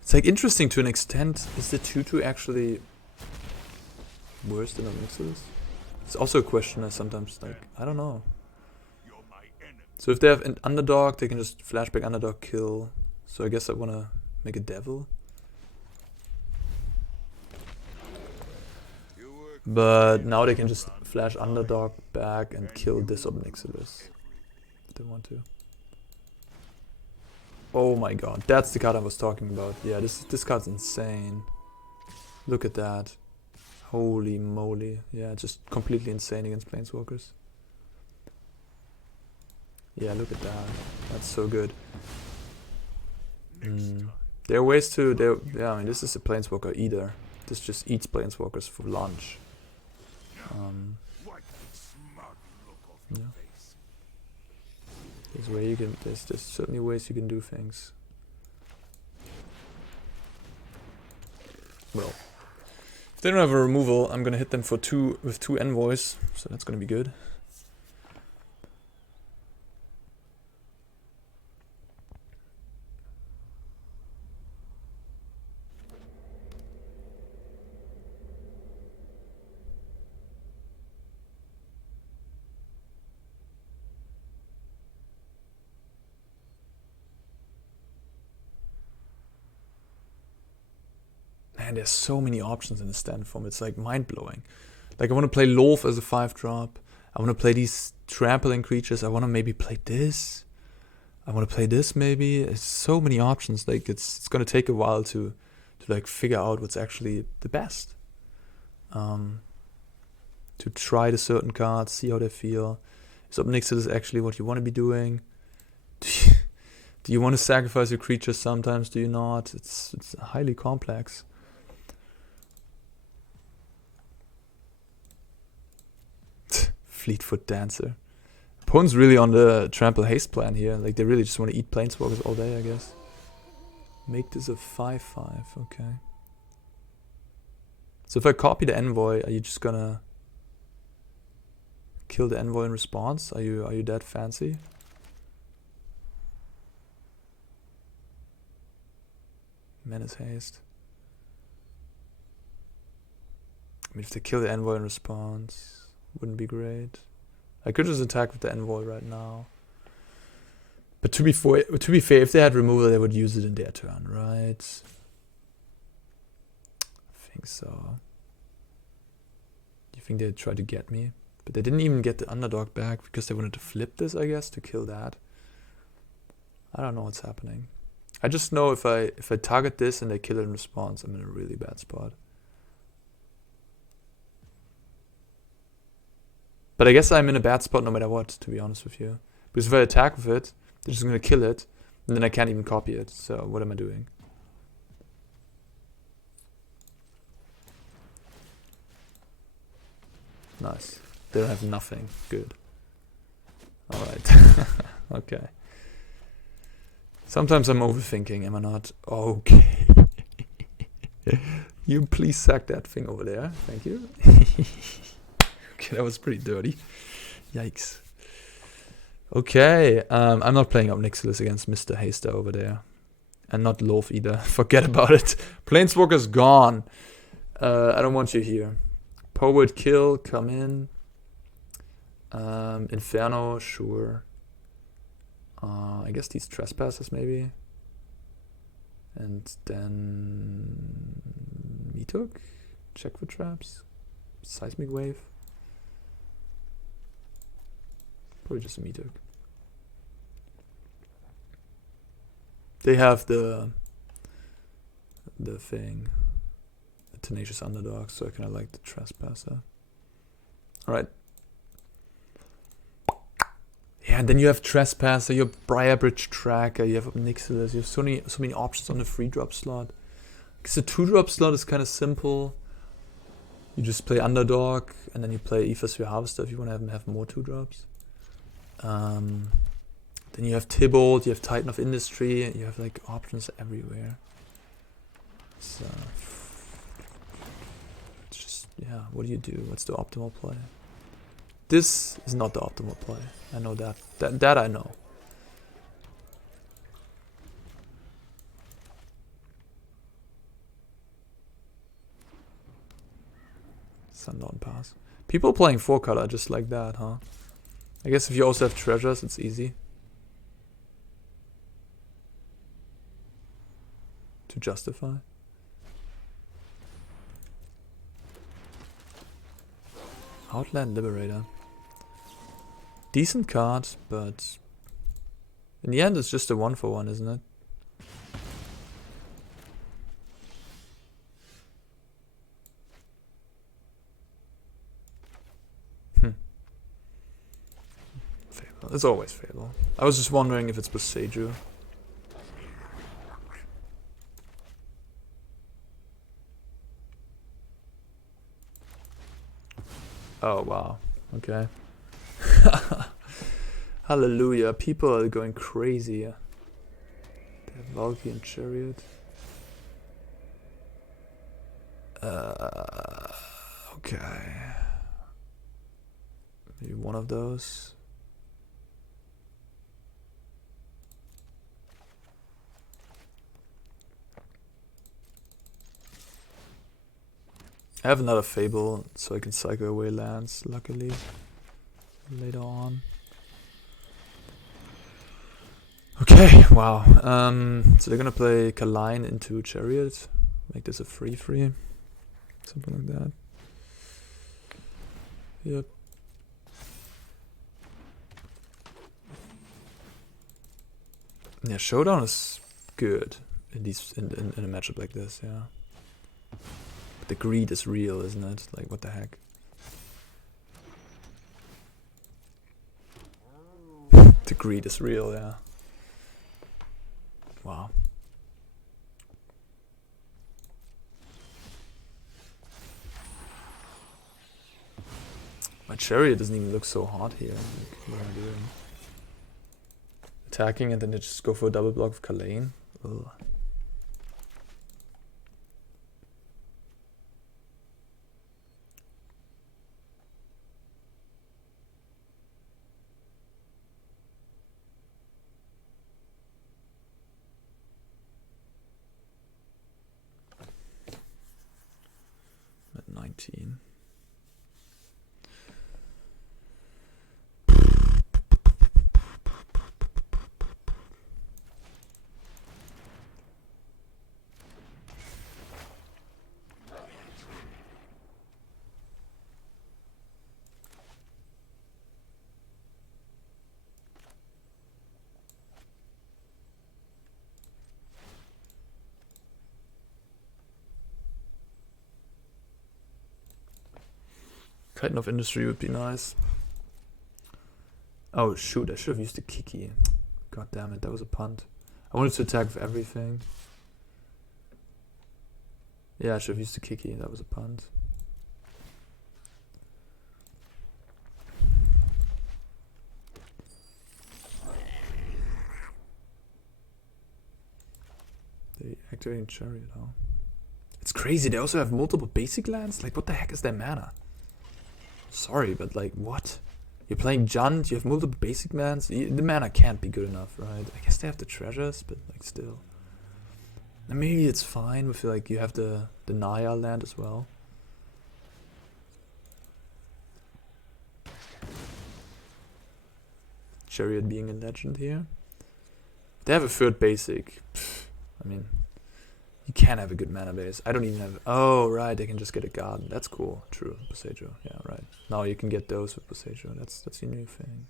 It's like interesting to an extent. Is the 2/2 actually worse than Ob Nixilis? It's also a question I sometimes like. I don't know. So if they have an underdog, they can just flashback underdog kill. So I guess I wanna make a devil. But now they can just flash underdog back and kill this Ob Nixilis if they want to. Oh my god, that's the card I was talking about. Yeah, this card's insane. Look at that. Holy moly. Yeah, just completely insane against Planeswalkers. Yeah, look at that. That's so good. There are ways to... yeah, I mean, this is a Planeswalker eater. This just eats Planeswalkers for lunch. Yeah. There's certainly ways you can do things. Well, if they don't have a removal, I'm gonna hit them for 2 with 2 envoys, so that's gonna be good. Man, there's so many options in the stand form. It's like mind-blowing. Like I want to play Lolth as a 5-drop. I want to play these trampling creatures. I want to maybe play this. I want to play this maybe. It's so many options. Like it's gonna take a while to like figure out what's actually the best. To try the certain cards, see how they feel. Is Ob Nixilis actually what you want to be doing? Do you want to sacrifice your creatures sometimes? Do you not? It's highly complex. Fleetfoot Dancer. Opponent's really on the trample haste plan here. Like they really just want to eat planeswalkers all day, I guess. Make this a 5/5, okay. So if I copy the envoy, are you just gonna kill the envoy in response? Are you that fancy? Menace haste. I mean, if they kill the envoy in response, wouldn't be great. I could just attack with the envoy right now. But to be fair, if they had removal, they would use it in their turn, right? I think so. Do you think they'd try to get me? But they didn't even get the underdog back because they wanted to flip this, I guess, to kill that. I don't know what's happening. I just know if I target this and they kill it in response, I'm in a really bad spot. But I guess I'm in a bad spot no matter what, to be honest with you. Because if I attack with it, they're just going to kill it, and then I can't even copy it. So what am I doing? Nice. They don't have nothing. Good. Alright. Okay. Sometimes I'm overthinking, am I not? Okay. You please sack that thing over there. Thank you. Okay, that was pretty dirty. Yikes. Okay, I'm not playing Ob Nixilis against Mr. Haster over there. And not Lolth either. Forget about it. Planeswalker's gone. I don't want you here. Poet kill, come in. Inferno, sure. I guess these trespassers maybe. And then Meatook? Check for traps. Seismic wave. Probably just a Meatook. They have the thing. The Tenacious Underdog, so I kinda like the Trespasser. Alright. Yeah, and then you have Trespasser, you have Briarbridge Tracker, you have Ob Nixilis, you have so many options on the 3-drop slot. Because the 2-drop slot is kinda simple. You just play Underdog, and then you play Ethersphere Harvester if you want to have more 2-drops. Then you have Tybalt, you have Titan of Industry, and you have like options everywhere. So it's just, yeah, what do you do? What's the optimal play? This is not the optimal play. I know that. That I know. Sundown Pass. People playing 4-color just like that, huh? I guess if you also have treasures, it's easy to justify. Outland Liberator. Decent card, but in the end it's just a 1-for-1, isn't it? Fable. It's always Fable. I was just wondering if it's Boseiju. Oh wow. Okay. Hallelujah, people are going crazy. They have Valky and Chariot. Okay. Maybe one of those. I have another Fable, so I can cycle away lands, luckily, later on. Okay, wow. So they're gonna play Kaline into Chariot, make this a 3/3, something like that. Yep. Yeah, Showdown is good in these in a matchup like this, yeah. But the greed is real, isn't it? Like, what the heck? The greed is real, yeah. Wow. My Chariot doesn't even look so hot here. Like, what am I doing? Attacking and then they just go for a double block of Kaline. Ugh. At 19. Titan of Industry would be nice. Oh shoot, I should have used the Kiki. God damn it, that was a punt. I wanted to attack with everything. Yeah, I should have used the Kiki, that was a punt. They activating Chariot, huh? It's crazy, they also have multiple basic lands? Like, what the heck is their mana? Sorry, but like, what? You're playing Junt, you have multiple basic lands? The mana can't be good enough, right? I guess they have the treasures, but like, still. And maybe it's fine with, like, you have the Naya land as well. Chariot being a legend here. They have a third basic. Pfft, I mean, you can have a good mana base. I don't even have... Oh, right, they can just get a garden. That's cool. True, Boseiju. Yeah, right. Now you can get those with Boseiju. That's the new thing.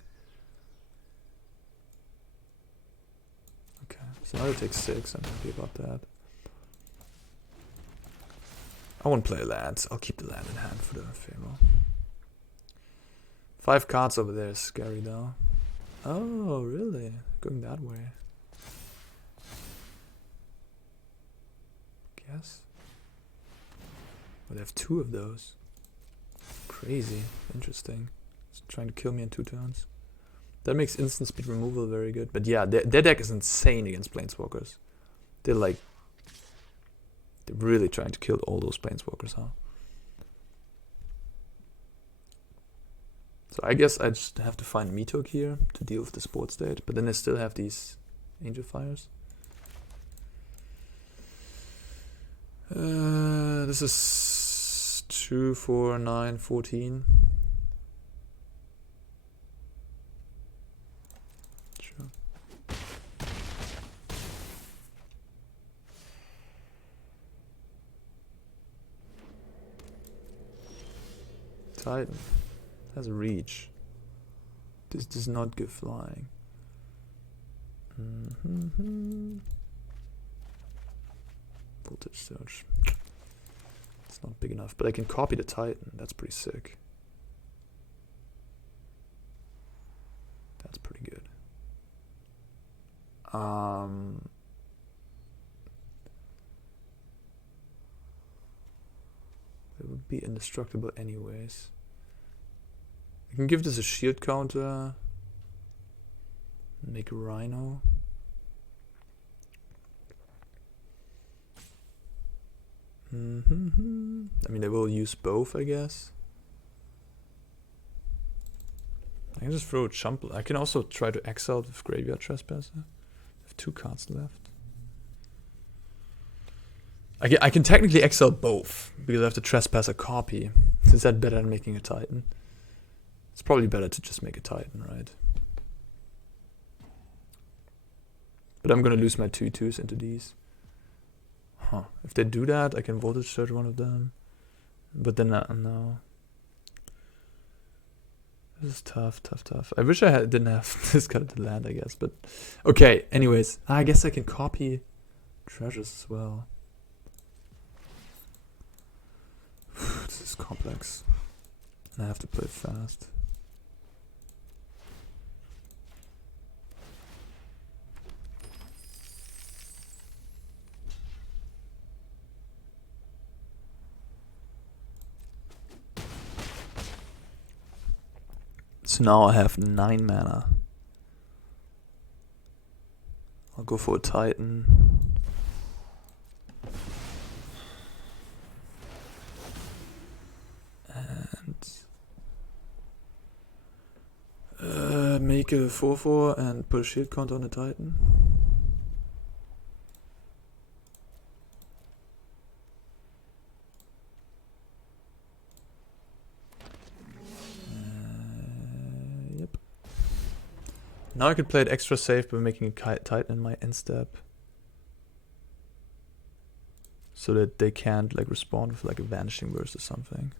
Okay, so now they take 6. I'm happy about that. I won't play lands. I'll keep the land in hand for the Fable. 5 cards over there is scary, though. Oh, really? Going that way. Guess. But they have 2 of those. Crazy. Interesting. It's trying to kill me in 2 turns. That makes instant speed removal very good. But yeah, their deck is insane against Planeswalkers. They're like... They're really trying to kill all those Planeswalkers, huh? So I guess I just have to find Metok here to deal with the Sport State. But then I still have these Angel Fires. This is 2, 4, 9, 14. Sure. Titan has a reach. This does not give flying. Voltage Surge. It's not big enough, but I can copy the Titan. That's pretty sick. That's pretty good. It would be indestructible anyways. I can give this a shield counter. Make a Rhino. I mean, they will use both, I guess. I can just throw a chump. I can also try to exile with Graveyard Trespasser. I have 2 cards left. I can technically exile both, because I have to Trespasser copy. Is that better than making a Titan? It's probably better to just make a Titan, right? But I'm gonna lose my 2/2s into these. Huh. If they do that, I can Voltage Surge one of them. But then, no. This is tough, tough, tough. I wish I didn't have this card to land, I guess. But, okay, anyways. I guess I can copy treasures as well. This is complex. And I have to play it fast. So now I have 9 mana. I'll go for a Titan. And make a 4/4 and put a shield counter on a Titan. Yep. Now I could play it extra safe by making a Titan in my end step. So that they can't like respond with like a Vanishing Verse or something.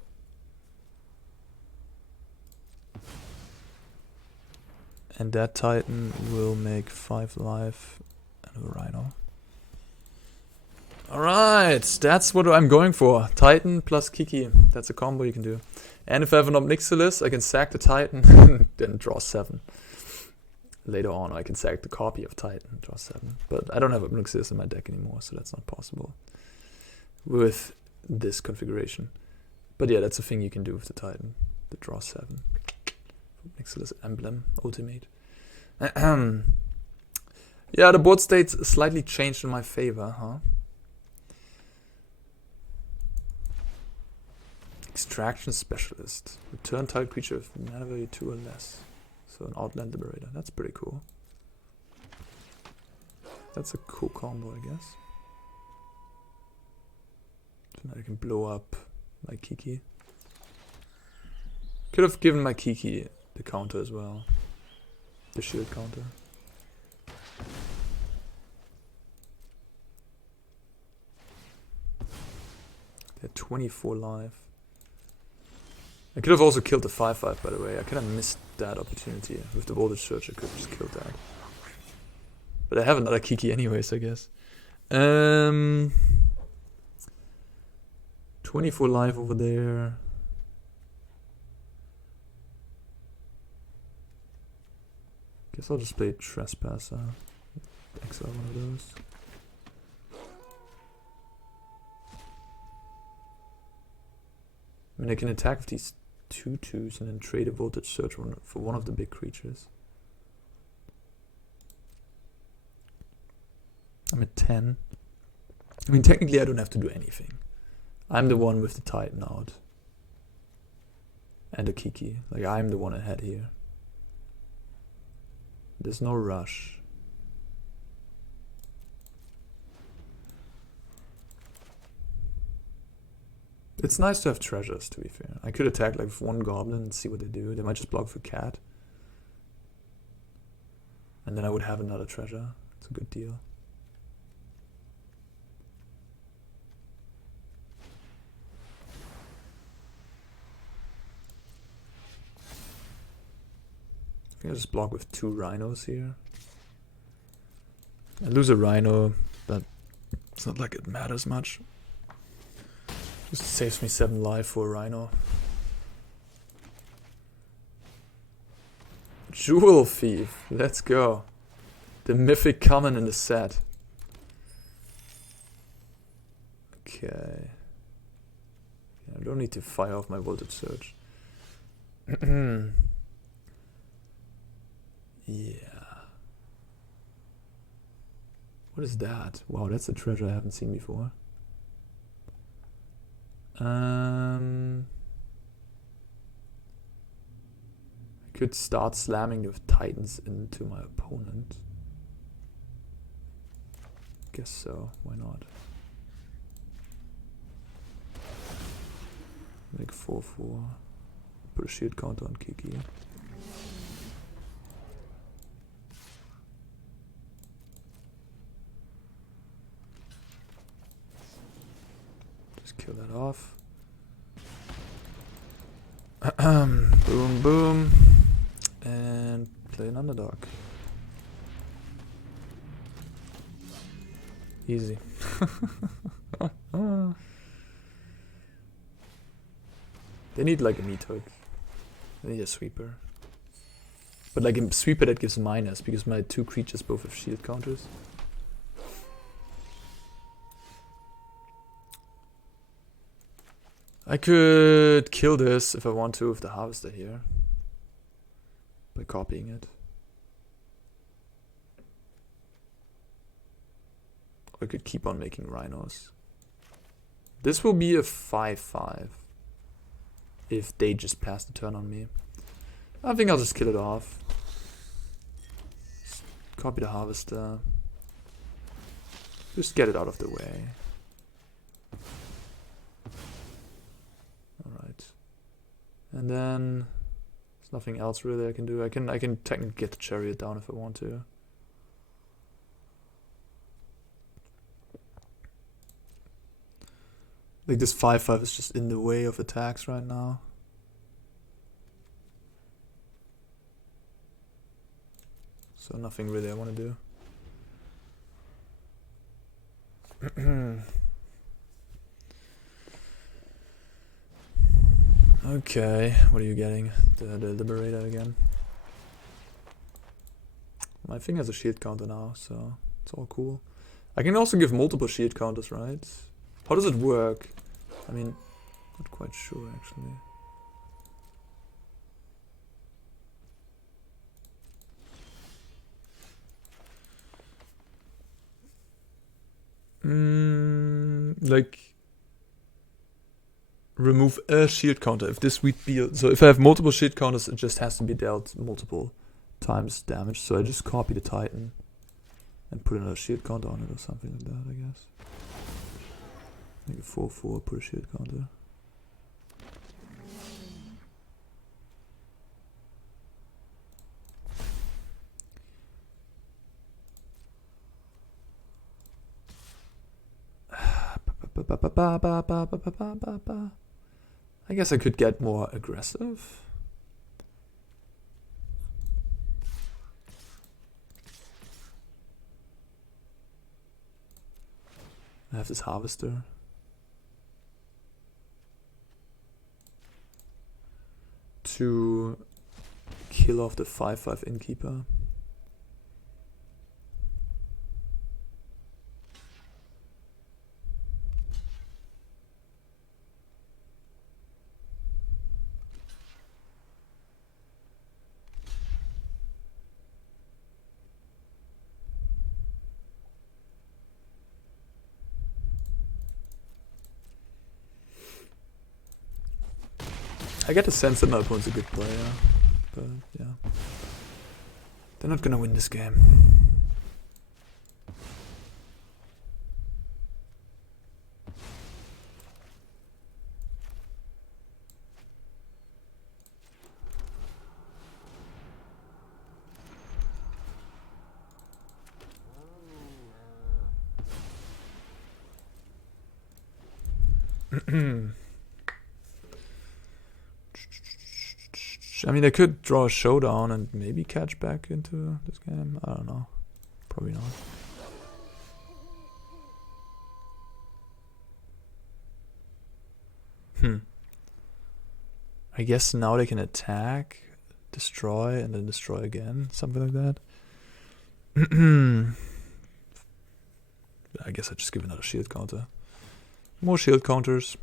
And that Titan will make 5 life and a Rhino. Alright, that's what I'm going for. Titan plus Kiki. That's a combo you can do. And if I have an Ob Nixilis, I can sack the Titan and then draw 7. Later on, I can sack the copy of Titan and draw 7. But I don't have Ob Nixilis in my deck anymore, so that's not possible with this configuration. But yeah, that's a thing you can do with the Titan. The draw 7. Nixilis emblem ultimate. Yeah, the board state's slightly changed in my favor, huh? Extraction Specialist. Return type creature with mana value 2 or less. So an Outland Liberator. That's pretty cool. That's a cool combo, I guess. So now I can blow up my Kiki. Could have given my Kiki the counter as well. The shield counter. They're 24 life. I could have also killed the 5/5, by the way. I kind of missed that opportunity. With the Voltage Surge, I could have just killed that. But I have another Kiki anyways, I guess. 24 life over there. Guess I'll just play Trespasser. Exile one of those. I mean, I can attack with these 2/2s and then trade a Voltage Surge for one of the big creatures. I'm at 10. I mean, technically I don't have to do anything. I'm the one with the Titan out. And the Kiki. Like, I'm the one ahead here. There's no rush. It's nice to have treasures, to be fair. I could attack like with 1 goblin and see what they do. They might just block for cat. And then I would have another treasure. It's a good deal. I think I just block with 2 rhinos here. I lose a rhino, but it's not like it matters much. Just saves me 7 life for a rhino. Jewel Thief, let's go. The mythic common in the set. Okay. I don't need to fire off my Voltage Surge. Yeah. What is that? Wow, that's a treasure I haven't seen before. I could start slamming with Titans into my opponent. Guess so, why not? Make 4/4. Put a shield counter on Kiki. Just kill that off. Boom, boom. And play an underdog. Easy. They need like a meat hook. They need a sweeper. But like a sweeper that gives minus, because my 2 creatures both have shield counters. I could kill this if I want to with the harvester here. By copying it. Or I could keep on making rhinos. This will be a 5/5. If they just pass the turn on me. I think I'll just kill it off. Just copy the harvester. Just get it out of the way. Alright. And then there's nothing else really I can do. I can technically get the chariot down if I want to. Like this 5/5 is just in the way of attacks right now. So nothing really I want to do. Okay, what are you getting? The Liberator again. My thing has a shield counter now, so it's all cool. I can also give multiple shield counters, right? How does it work? I mean, not quite sure actually. Like remove a shield counter. If this would be so, if I have multiple shield counters, it just has to be dealt multiple times damage. So I just copy the Titan and put another shield counter on it or something like that, I guess. Make a 4/4, put a shield counter. I guess I could get more aggressive. I have this harvester. To kill off the 5/5 innkeeper. I get the sense that my opponent's a good player, but yeah. They're not gonna win this game. I mean, I could draw a showdown and maybe catch back into this game. I don't know. Probably not. I guess now they can attack, destroy, and then destroy again. Something like that. I guess I just give another shield counter. More shield counters.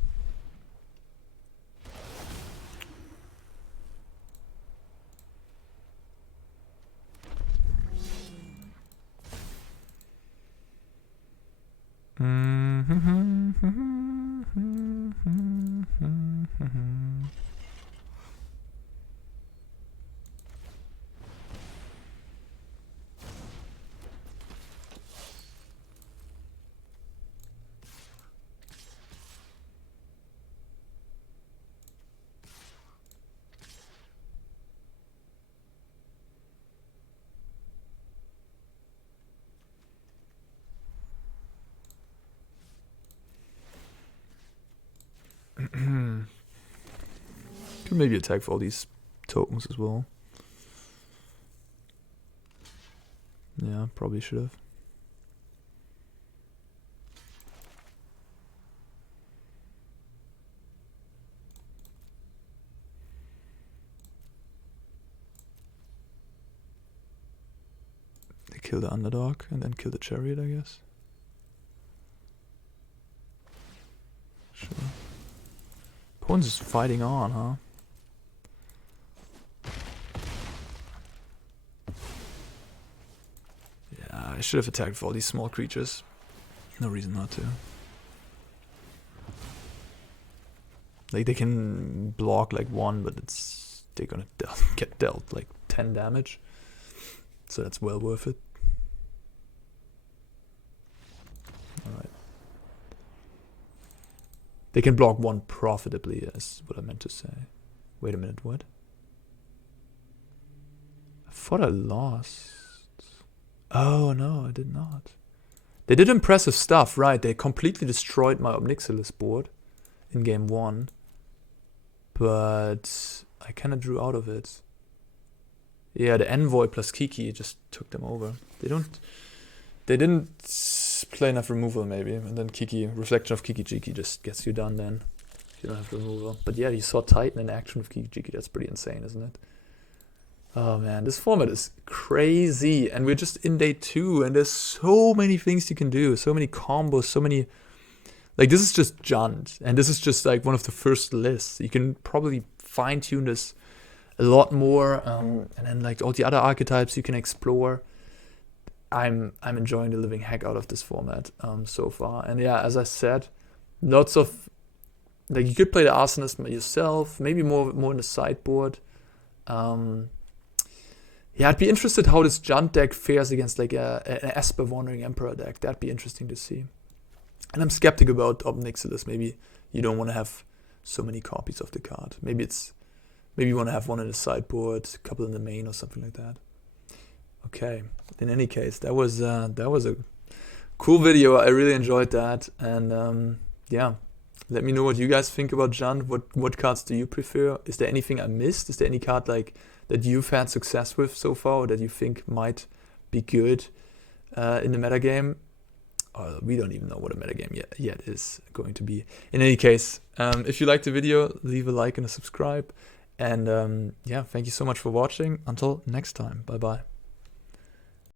Could maybe attack for all these tokens as well. Yeah, probably should have. They kill the underdog and then kill the chariot, I guess. Sure. Opponent's just fighting on, huh? Yeah, I should have attacked for all these small creatures. No reason not to. Like, they can block like 1, but they're gonna get dealt like 10 damage. So that's well worth it. Alright. They can block 1 profitably, is what I meant to say. Wait a minute, what? I thought I lost. Oh no, I did not. They did impressive stuff, right? They completely destroyed my Ob Nixilis board in game 1. But I kinda drew out of it. Yeah, the Envoy plus Kiki just took them over. They didn't play enough removal maybe, and then Kiki, Reflection of Kiki Jiki just gets you done then. You don't have removal. But yeah, you saw Titan in action with Kiki Jiki. That's pretty insane, isn't it? Oh man, this format is crazy. And we're just in day 2, and there's so many things you can do. So many combos, so many... Like, this is just Junt, and this is just like one of the first lists. You can probably fine-tune this a lot more, and then like all the other archetypes you can explore. I'm enjoying the living heck out of this format so far. And yeah, as I said, lots of... Like, you could play the Arsonist yourself, maybe more in the sideboard. Yeah, I'd be interested how this Junt deck fares against like an Esper Wandering Emperor deck. That'd be interesting to see. And I'm skeptic about Ob Nixilis. Maybe you don't want to have so many copies of the card. Maybe you want to have one in the sideboard, a couple in the main or something like that. Okay. In any case, that was a cool video. I really enjoyed that. And yeah, let me know what you guys think about Junt. What cards do you prefer? Is there anything I missed? Is there any card like that you've had success with so far, or that you think might be good in the metagame? We don't even know what a metagame yet is going to be. In any case, if you liked the video, leave a like and a subscribe. And yeah, thank you so much for watching. Until next time, bye bye.